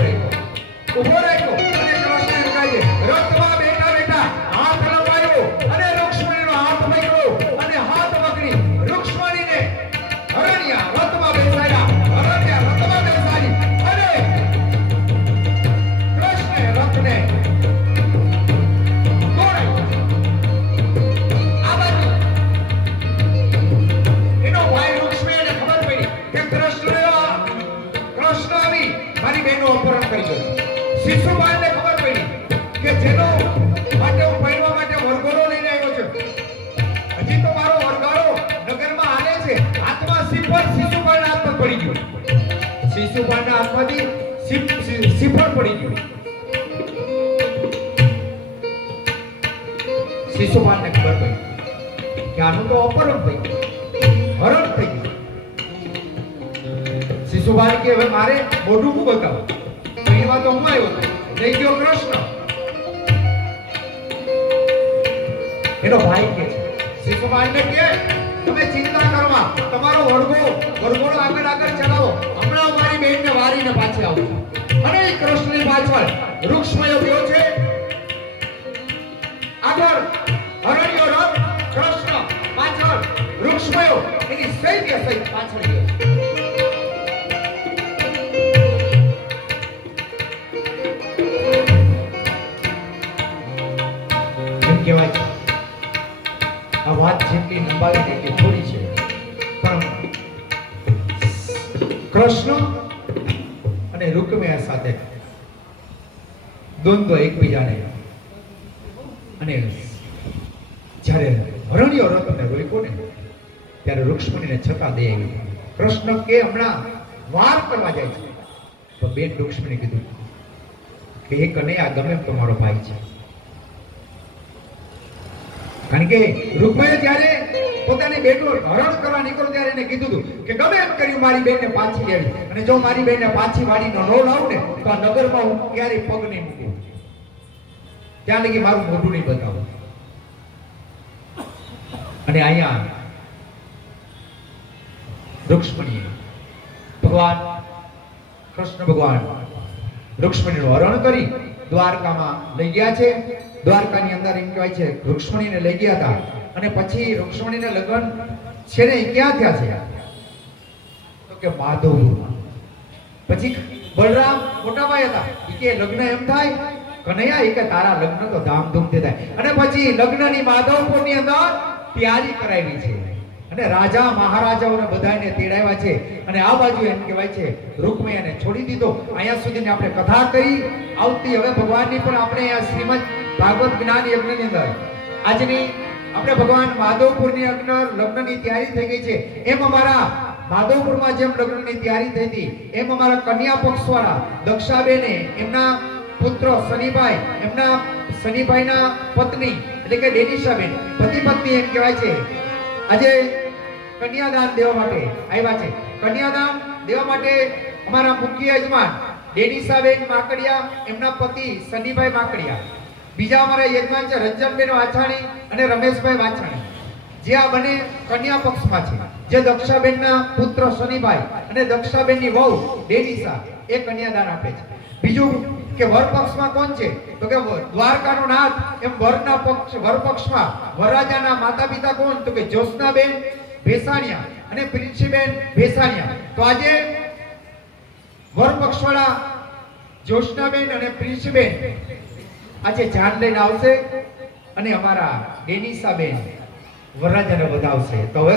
રાખ્યો અને કૃષ્ણએ કહે રથમાં બેઠા બેઠા હાથ લંબાવ્યો અને રૂક્ષ્મણીનો હાથ પકડ્યો અને હાથ પકડી રૂક્ષ્મણીને હરણ્યા રથમાં બેસાડ્યા અને કૃષ્ણે રથને દોડાવ્યો આ બાજુ એનો ભાઈ રૂક્ષ્મણીને ખબર પડી કે કૃષ્ણ આવી મારી બહેનનું અપહરણ કરી ગયો શિશુપાલને ખબર પડી કે જેનો માટે હું પહેરવા માટે વરઘોડો લઈને આવ્યો છું હજી તો મારો વરઘોડો નગરમાં હાલે છે હાથમાં શ્રીફળ શિશુપાલના હાથમાં પડી ગયું શિશુપાલના હાથમાંથી શ્રીફળ પડી ગયું શિશુપાલને ખબર પડી કે આનું તો અપહરણ થઈ ગયું હરણ થઈ ગયું શિશુપાલ કે હવે મારે મોઢું શું બતાવો એમાં તો હું આવ્યો લઈ ગયો કૃષ્ણ એનો ભાઈ કે છે શિશુપાલને કે તમે ચિંતા કરવા તમારો વરઘોડો આગળ ચલાવો હમણાં મારી બહેનને વારીને પાછી આવું અને કૃષ્ણની પાછળ રૂક્ષ્મયો ગયો છે આગળ હરણ્યો રથ કૃષ્ણ પાછળ રૂક્ષ્મયો એની સૈન્ય સહિત પાછળ ગયો કહેવાય છે આ વાત જેટલી લંબાવી તેટલી થોડી છે પણ કૃષ્ણ અને રૂકમિયા સાથે દ્વંદ્વ એકબીજાને અને જ્યારે હરણ્યો રથને રોક્યો ને ત્યારે રૂક્ષ્મણીને છતાં દે આવી કૃષ્ણ કે હમણાં વાર કરવા જાય છે તો બેન રૂક્ષ્મણી કીધું કે એ કનૈયા ગમે એમ તમારો ભાઈ છે કારણ કે રૂકમણીએ જ્યારે પોતાની બેનનો હરણ કરવા નીકળ્યો ત્યારે એને કીધું હતું કે ગમે એમ કર્યું મારી બેનને પાછી લેવી અને જો મારી બેનને પાછી વાળી ન લાવું ને તો આ નગરમાં હું ક્યારેય પગ નહીં મૂકું ત્યાં લગી મારું મોઢું નહીં બતાવું અને અહીંયા રૂક્ષ્મણીએ ભગવાન કૃષ્ણ ભગવાન રૂક્ષ્મણીનું હરણ કરી દ્વારકામાં લઈ ગયા છે દ્વારકાની અંદર એમ કહેવાય છે રૂક્ષ્મણીને લઈ ગયા હતા અને પછી રૂક્ષ્મણીને લગ્ન છે ને ક્યાં થયા છે તો કે માધવપુરમાં પછી બલરામ મોટા ભાઈ હતા કે લગ્ન એમ થાય કનૈયા એ કે તારા લગ્ન તો ધામધૂમથી થાય. અને પછી લગ્નની માધવપુરની અંદર તૈયારી કરાવી છે અને રાજા મહારાજાઓને બધાને તેડાવ્યા છે. અને આ બાજુ એમ કહેવાય છે રૂકમૈયાને છોડી દીધો. અહીંયા સુધીની આપણે કથા કરી. આવતી હવે ભગવાનની પણ આપણે આ શ્રીમદ ભાગવત જ્ઞાન યજ્ઞની અંદર આજની આપણે ભગવાન માધવપુરની લગ્નની તૈયારી થઈ ગઈ છે. એમ અમારા માધવપુરમાં જેમ લગ્નની તૈયારી થઈ હતી એમ અમારા કન્યા પક્ષવાળા દક્ષાબેને એમના પુત્ર શનિભાઈ, એમના શનિભાઈના પત્ની એટલે કે ડેનિશાબેન, પતિ પત્ની એમ કહેવાય છે, આજે કન્યાદાન દેવા માટે આવ્યા છે. કન્યાદાન દેવા માટે અમારા મુખ્ય યજમાન ડેનિશાબેન માકડિયા, એમના પતિ શનિભાઈ માકડિયા. બીજા અમારા યજમાન છે રંજનબેન વાછાણી અને રમેશભાઈ વાછાણી, જે આ બંને કન્યા પક્ષમાં છે. જે દક્ષાબેનના પુત્ર શનિભાઈ અને દક્ષાબેનની વહુ ડેનિશા એ કન્યાદાન આપે છે. બીજું કે વર પક્ષમાં કોણ છે તો કે દ્વારકાનો નાથ. એમ વરના પક્ષ વર પક્ષમાં વરરાજાના માતા પિતા કોણ તો કે જ્યોત્સનાબેન ભેસાણિયા અને પ્રિન્સીબેન ભેસાણિયા. તો આજે વર પક્ષવાળા જ્યોત્સનાબેન અને પ્રિન્સીબેન આજે જાન લઈને આવશે અને અમારા ડેનિશાબેન વરરાજાને વધાવશે. તો હવે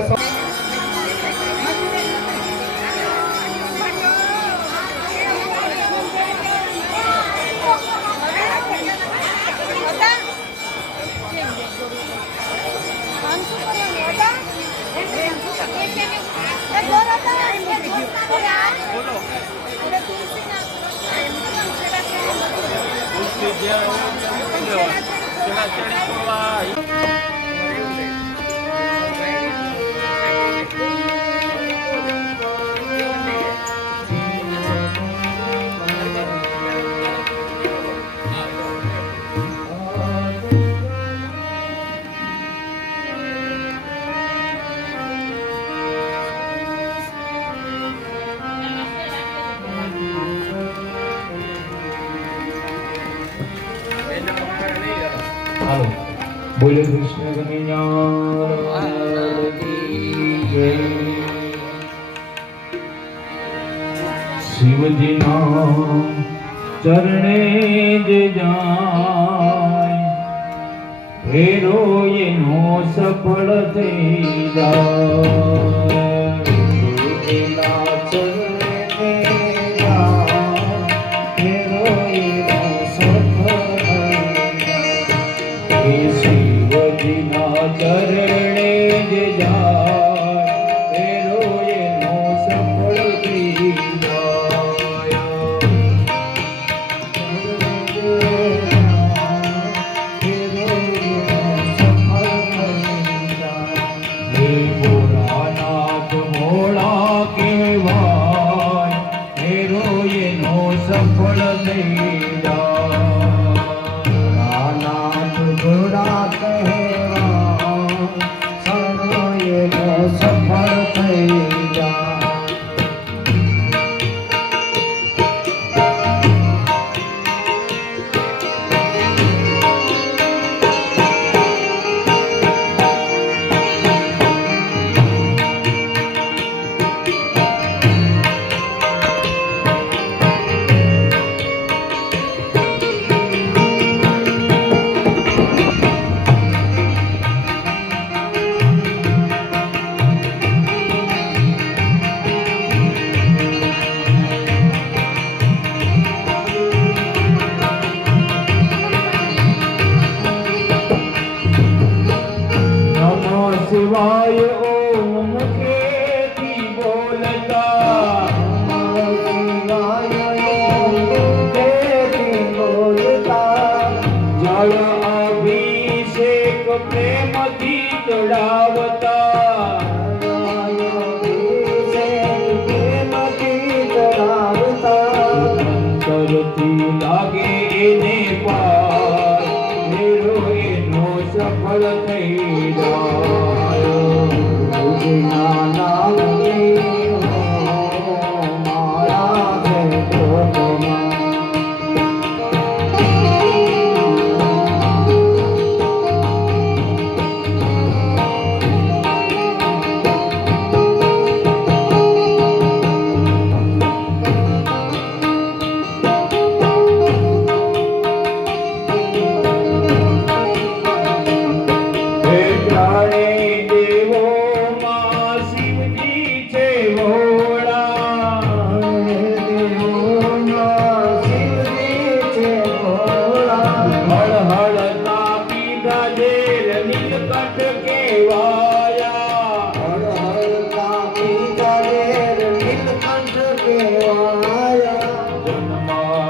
બોલે કૃષ્ણ કનૈયા કી જય. શિવજીના ચરણે જ જાય ફેરો એનો સફળ થઈ જાય. શિવજીના ચરણે જાય ફેરો એનો સફળ શિવજીના ચરણે જ જાય ફેરો એનો સફળ થઈ જાય. ભોળાનાથ ભોળા કહેવાય ફેરો એનો સફળ થઈ શિવાય ઓમ મુખેથી બોલતા. શિવાય ઓમ મુખેથી બોલતા. જળ અભિષેક પ્રેમથી ચડાવતા. અભિષેક પ્રેમથી ચડાવતા. અંતરથી લાગે એને પાર ફેરો એનો સફળ થઈ જાય. નામ મારા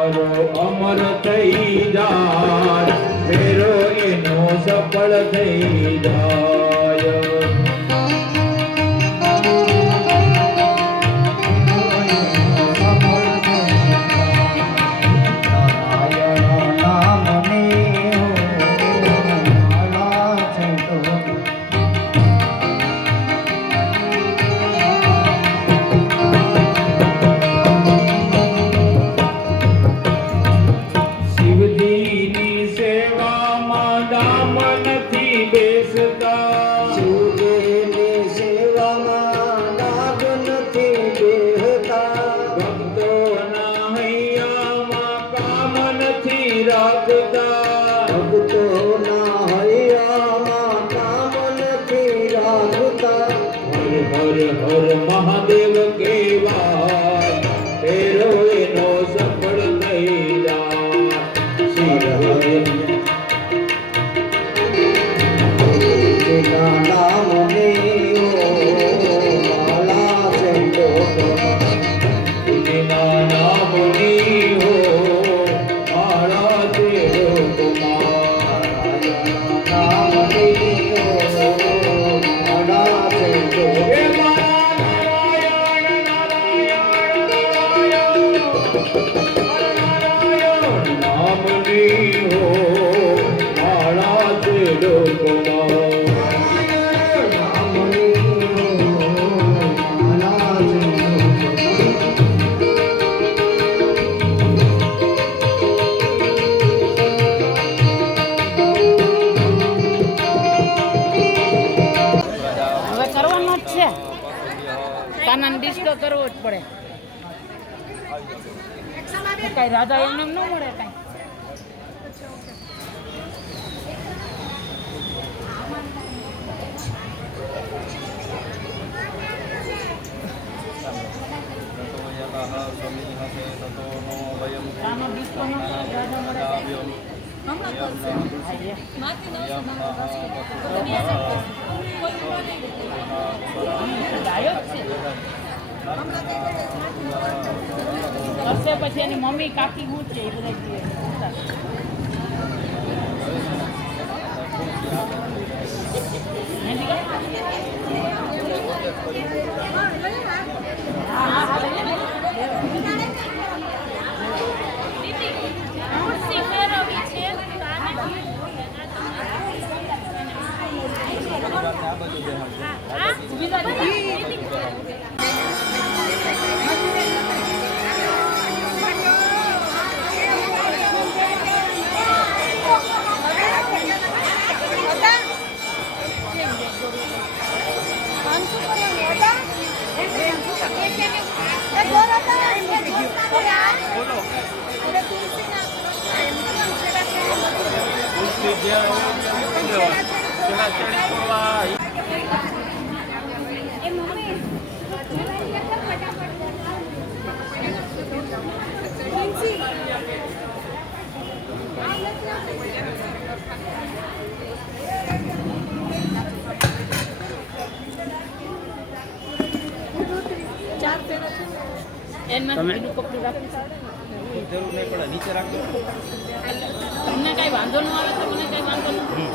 મારો અમર થઈ જાય, ફેરો એનો સફળ થઈ જાય. શિવજીની સેવામાં દામ નથી બેસતા, શિવજીની સેવામાં ડાગ નથી બેહતા, ભક્તોના હૈયામાં કામ નથી રાખતા, ભક્તોના હૈયામાં કામ નથી રાખતા. હર હર હર મહાદેવ કેવાય, ફેરો એનો સફળ થઈ જાય. શિવ હર તેના નામને માળા ચંડો તેના નામની હો મારા દેવ કુમાર. નામને માળા ચંડો હે મારા નારાયણ નારાયણ નારાયણ નામની હો મારા દેવ કુમાર. હવે કરવાનો જ છે, કાનાને ડિસ્કો કરવો જ પડે. કઈ રાધા એમને ન મળે કઈ. આનો ડિસ્કો ન કરે, રાધા મળે કઈ. ગાયક છે. કરશે પછી એની મમ્મી કાકી શું છે એ બધા કહે. મહેંદી કાઢી? હા, હા, લઈ લે. તમને કઈ વાંધો ન આવે તો મને કઈ વાંધો નથી.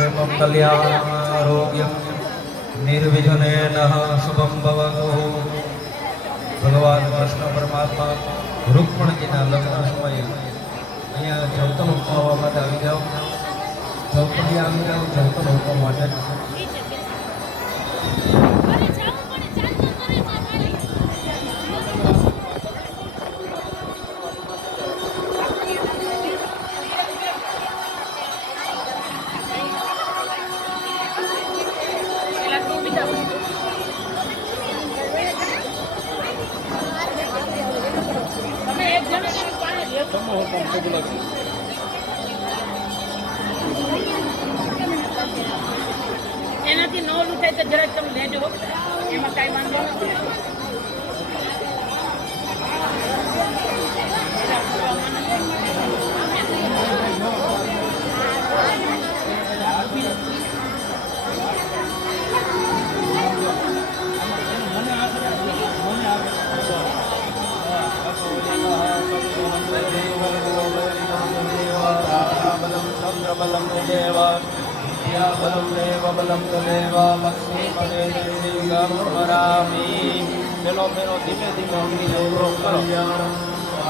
क्षेमं कल्याणारोग्यं निर्विघ्नेन शुभं भवतु. ભગવાન કૃષ્ણ પરમાત્મા રૂકમણજીના લગ્ન સમયે અહીંયા જવતન ઉપાવવા માટે આવી જાઓ. જવતની આવી જાઓ જવતન ઉપાવવા માટે. જાય તો જરાક તમે લેજો એમાં કાંઈ વાંધો નથી. બલમ દેવ વિદ્યાબલમ દેવ બલમ દેવ લક્ષ્મીપદે દેવીગામરામી. પેલો ફેરો ધીમે ધીમે ઊંઘી જવરો કરો,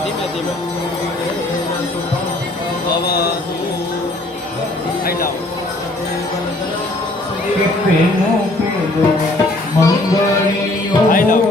ધીમે ધીમે ખાઈ લાવો. ખાઈ લાવો. મંગળ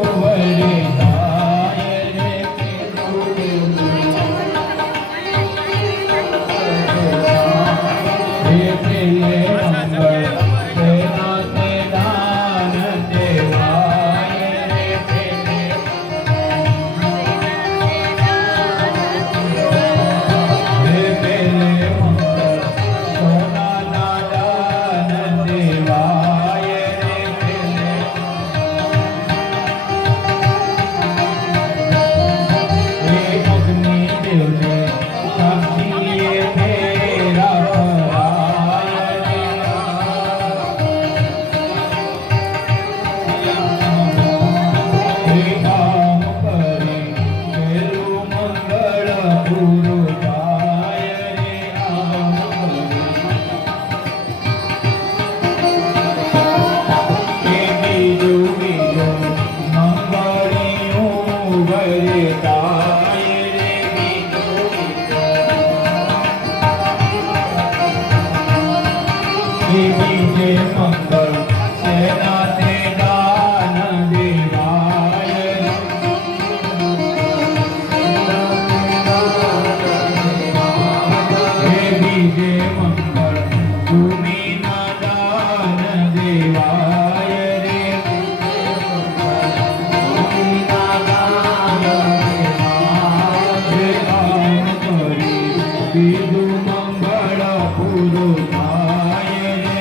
પૂરું થાય રે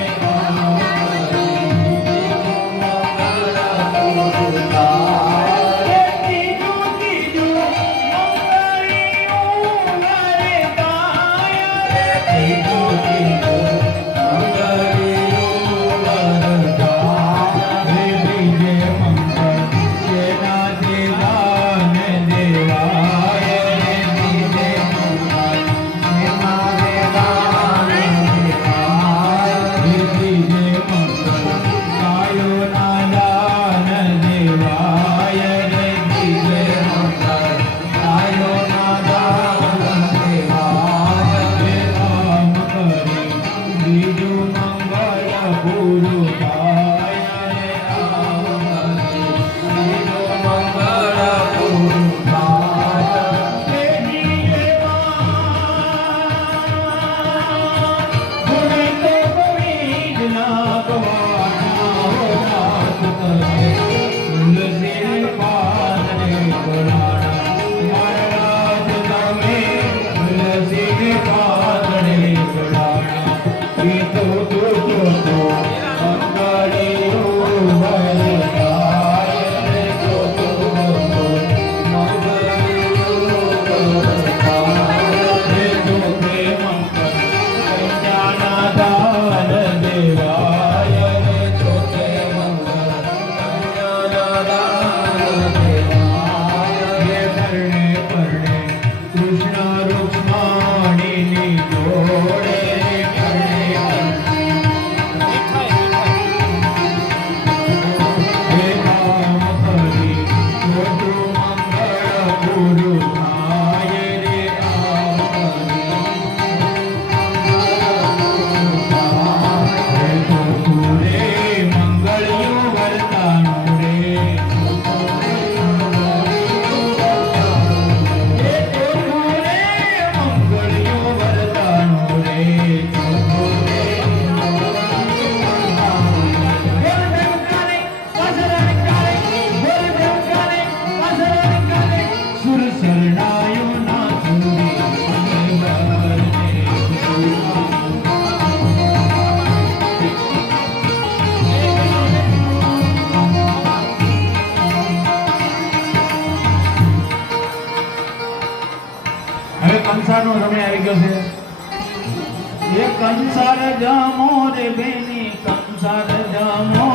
કંસાર જામો રે બેની કંસાર જામો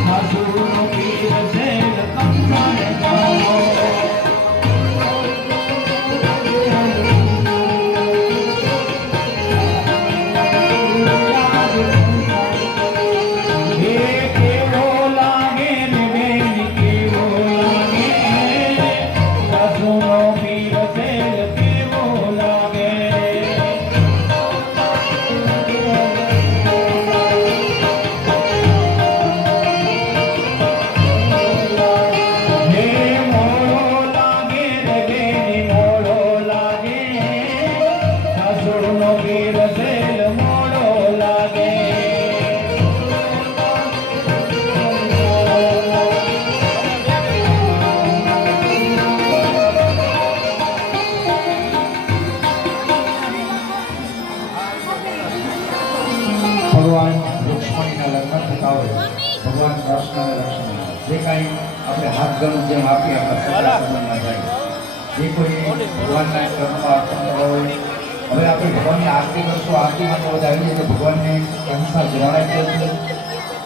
સાસુનો પીર છે કંસાર જામો ભગવાન રુક્ષ્મણીના લગ્ન થતા હોય ભગવાન કૃષ્ણને રક્ષણ જે કાંઈ આપણે હાથ ગણું જેમ આપીએ આપણા સગા સંબંધમાં જાય જે કોઈ ભગવાનના ચરણમાં અર્પણ કરવા હોય હવે આપણે ભગવાનની આરતી કરશું આરતીમાં તો બધા આવી જાય તો ભગવાનને અનુસાર જણાય છે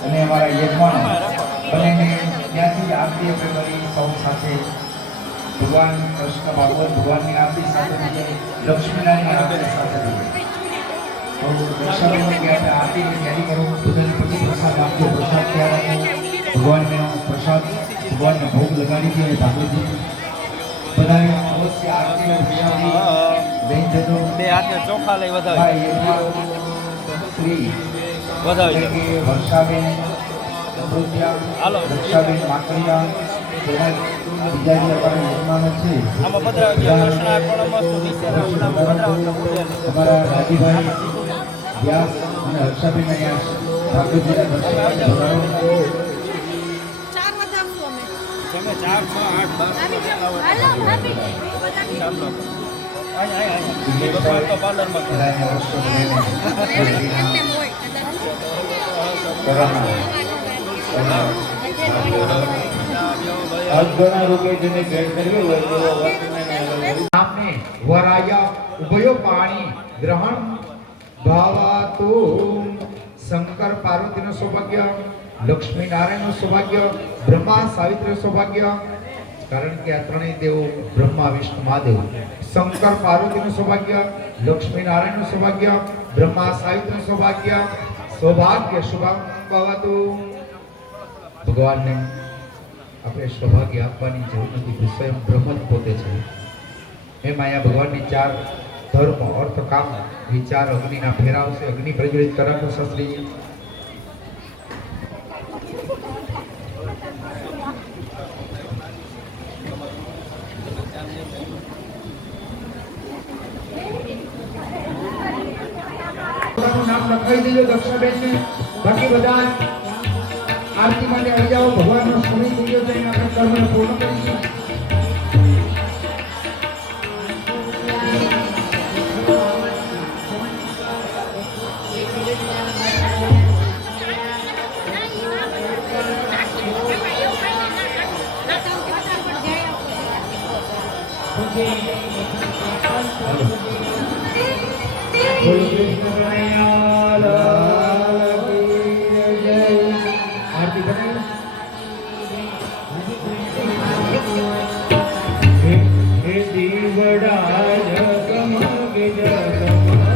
અને અમારા યજમાનો બંનેને ત્યાંથી આરતી આપણે કરી સૌ સાથે ભગવાન કૃષ્ણ ભાગવત ભગવાનની આરતી સાથે લક્ષ્મીનારાયણની આરતી સાથે દર્શનોની કે આપણે આરતીની તૈયારી કરો બધાને પછી પ્રસાદ આપજો પ્રસાદ તૈયાર રાખો ભગવાનને પ્રસાદ ભગવાનને ભોગ લગાડી દે ભાગવતજી બધાએ અવશ્ય આરતીનો પ્રસાદી લઈ જજો બે હાથે ચોખા લઈ વધાવી ભાઈ યજમાન શ્રી વધાવી એટલે કે વર્ષાબેન અમૃતિયા હાલો. વર્ષાબેન માકડિયા બધા બીજા જે અમારા યજમાનો છે આમાં પધરાવી દો કૃષ્ણ કોણમસ્તુ નિત્યાનંદ પધરાવી અમારા રાજીભાઈ વ્યાસ અને હર્ષાબેન અહીંયા ભાગવતજીના દર્શન ભગવાન તમે 4, 6, 8, 12 હાલો ભાભી ચાલો ભગવાન તો પાર્લરમાં બધાને વર્ષો બધાને અજગણા રૂપે જેને ભેટ કર્યો હોય તેવો નામને વરાય ઉભયો પાણી ગ્રહણ ભાવાતુ શંકર પાર્વતીનું સૌભાગ્ય લક્ષ્મી નારાયણનું સૌભાગ્ય બ્રહ્મા સાવિત્રીનું સૌભાગ્ય કારણ કે આ ત્રણેય દેવો બ્રહ્મા વિષ્ણુ મહાદેવ શંકર પાર્વતીનું સૌભાગ્ય લક્ષ્મી નારાયણનું સૌભાગ્ય બ્રહ્મા સાવિત્રીનું સૌભાગ્ય સૌભાગ્ય શુભમ ભવતુ ભગવાનને આપણે સૌભાગ્ય આપવાની જરૂર નથી સ્વયં બ્રહ્મ જ પોતે છે એમ અહીંયા ભગવાનની 4 ધર્મ અર્થ કામ એ 4 અગ્નિના ફેરાવશે અગ્નિ પ્રજ્વલિત કરાવશો શાસ્ત્રીજી નામ લખાઈ દેજો દક્ષાબેનને બાકી બધા આરતી માટે આવી જાઓ ભગવાનનો સમય થઈ ગયો છે એને આપણે કર્મને પૂર્ણ કરીશું આરતી બનાવી દીવડા જગમગ જગમગ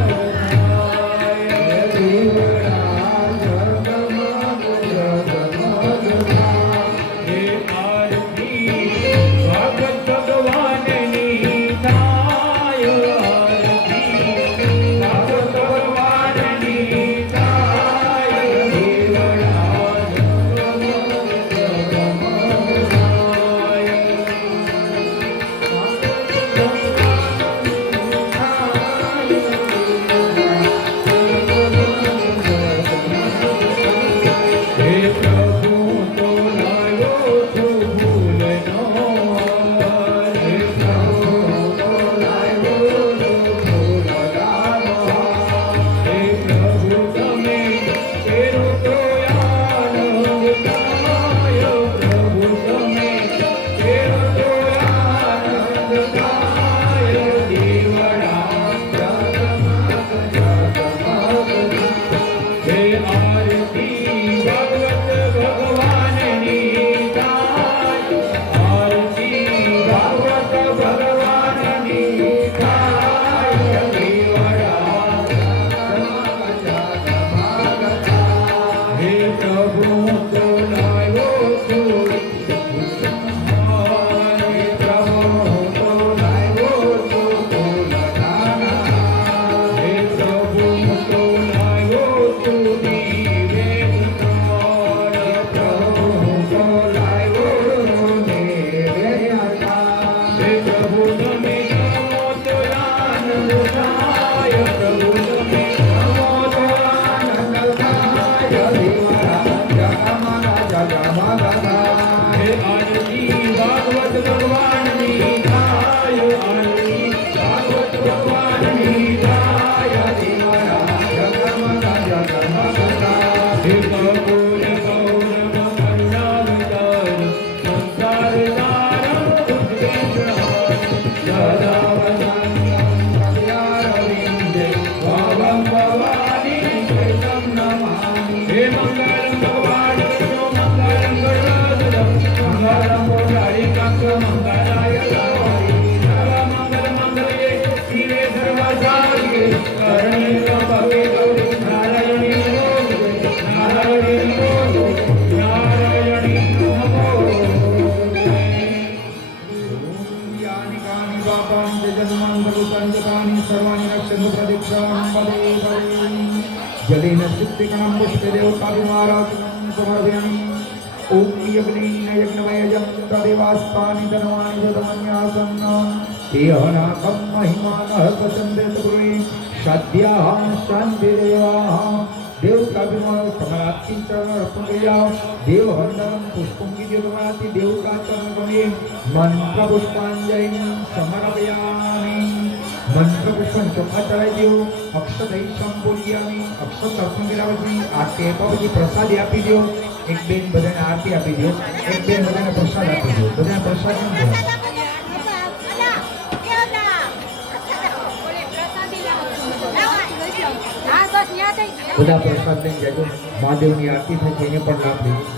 जलेन सिद्धिकणं पुष्पदेवताभिमाराजनं समर्पयामि ओम यज्ञेन यज्ञमयजं तदेवास्तानि धनवानि जतमन्यासन् तेहनाकं महिमानः सचन्देत गुरुवे सद्याः शान्तिरेवाः देवताभिमान समरात्ति चरण अर्पण किया देववंदनं पुष्पं विद्यमाति देवता चरण गणे मंत्र पुष्पांजलि समर्पयामि मंत्र पुष्पं चढ़ाई दो अक्षतै संपूज्यामि अक्षत अर्पण કર્યા પછી આ ટેપા પછી પ્રસાદી આપી દો એક બેન બધાને આરતી આપી દો એક બેન બધાને પ્રસાદ આપી દો બધાને પ્રસાદ કેમ દો બધા પ્રસાદ લઈને જજો મહાદેવની આરતી થાય છે એને પણ લાભ લેજો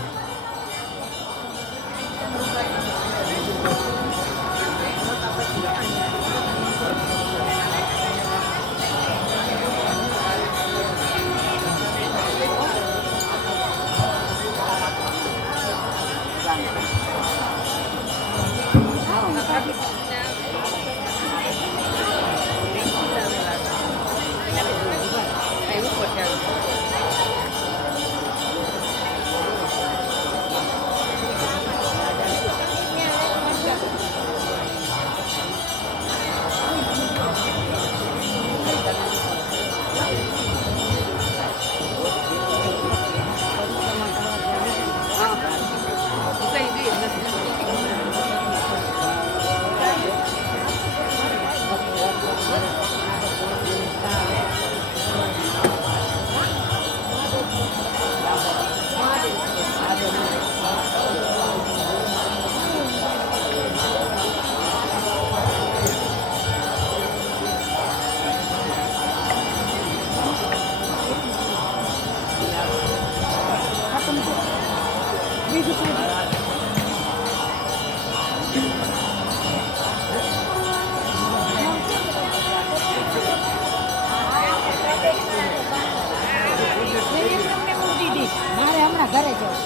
મારે હમણાં ઘરે જવું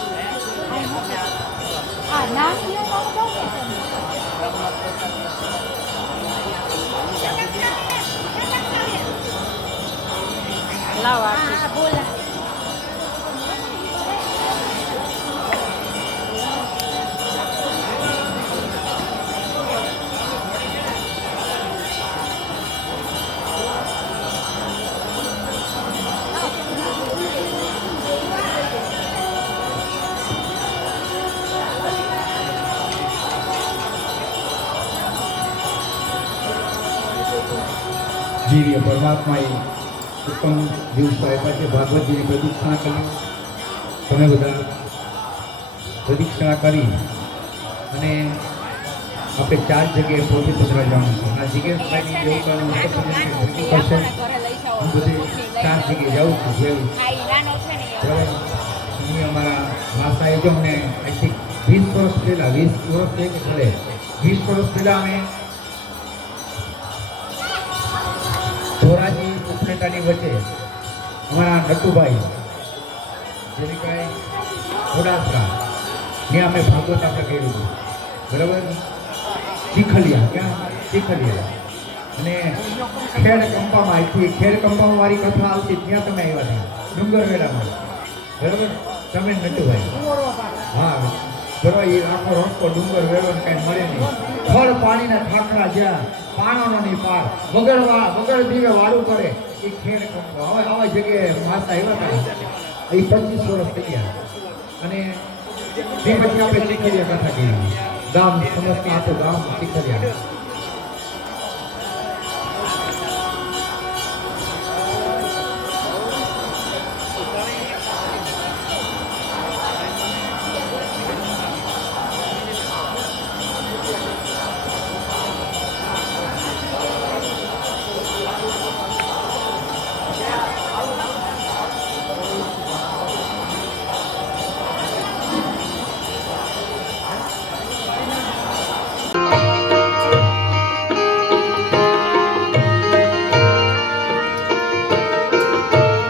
આ નામ લાવ બોલા જીવીએ પરમાત્માએ ઉત્તમ દિવસો આપ્યા છે ભાગવતજીની પ્રદક્ષિણા કરી તમે બધા પ્રદક્ષિણા કરી અને આપણે 4 જગ્યાએ પોરબંદર જવાનું છે આ જિજ્ઞેશભાઈની જેવું કારણ કરશે હું બધે 4 જગ્યાએ જાઉં છું જેવું બરાબર હું અમારા માસાએ જો અમને આજથી 20 વર્ષ પહેલાં 20 વર્ષ કે ભલે 20 વર્ષ પહેલાં અમે ધોરાજી ઉપનેટાની વચ્ચે અમારા નટુભાઈ જેને કહેવાય ઘોડાસરા ત્યાં અમે ભાગવત આપણે કર્યું હતું બરાબર ચીખલિયા ક્યાં ચીખલિયા અને ખેડ કંપામાં આવી ખેડ કંપામાં મારી કથા આવતી ત્યાં તમે આવ્યા હતા ડુંગર વેળામાં બરાબર તમે નટુભાઈ હા બરાબર એ આખો રસ્તો ડુંગર વેળો કાંઈ મળે નહીં ફળ પાણીના ઠાકરા જ્યાં પાણોનો નહીં પાર વગર દીવે વાળું કરે એ ખેડ કંપો હવે આવા જગ્યાએ માસા આવ્યા હતા એ 25 વર્ષ થઈ ગયા અને તે પછી આપણે ચીખલિયા કથા કરી ગામ સમસ્ત આખું ગામ ચીખલિયા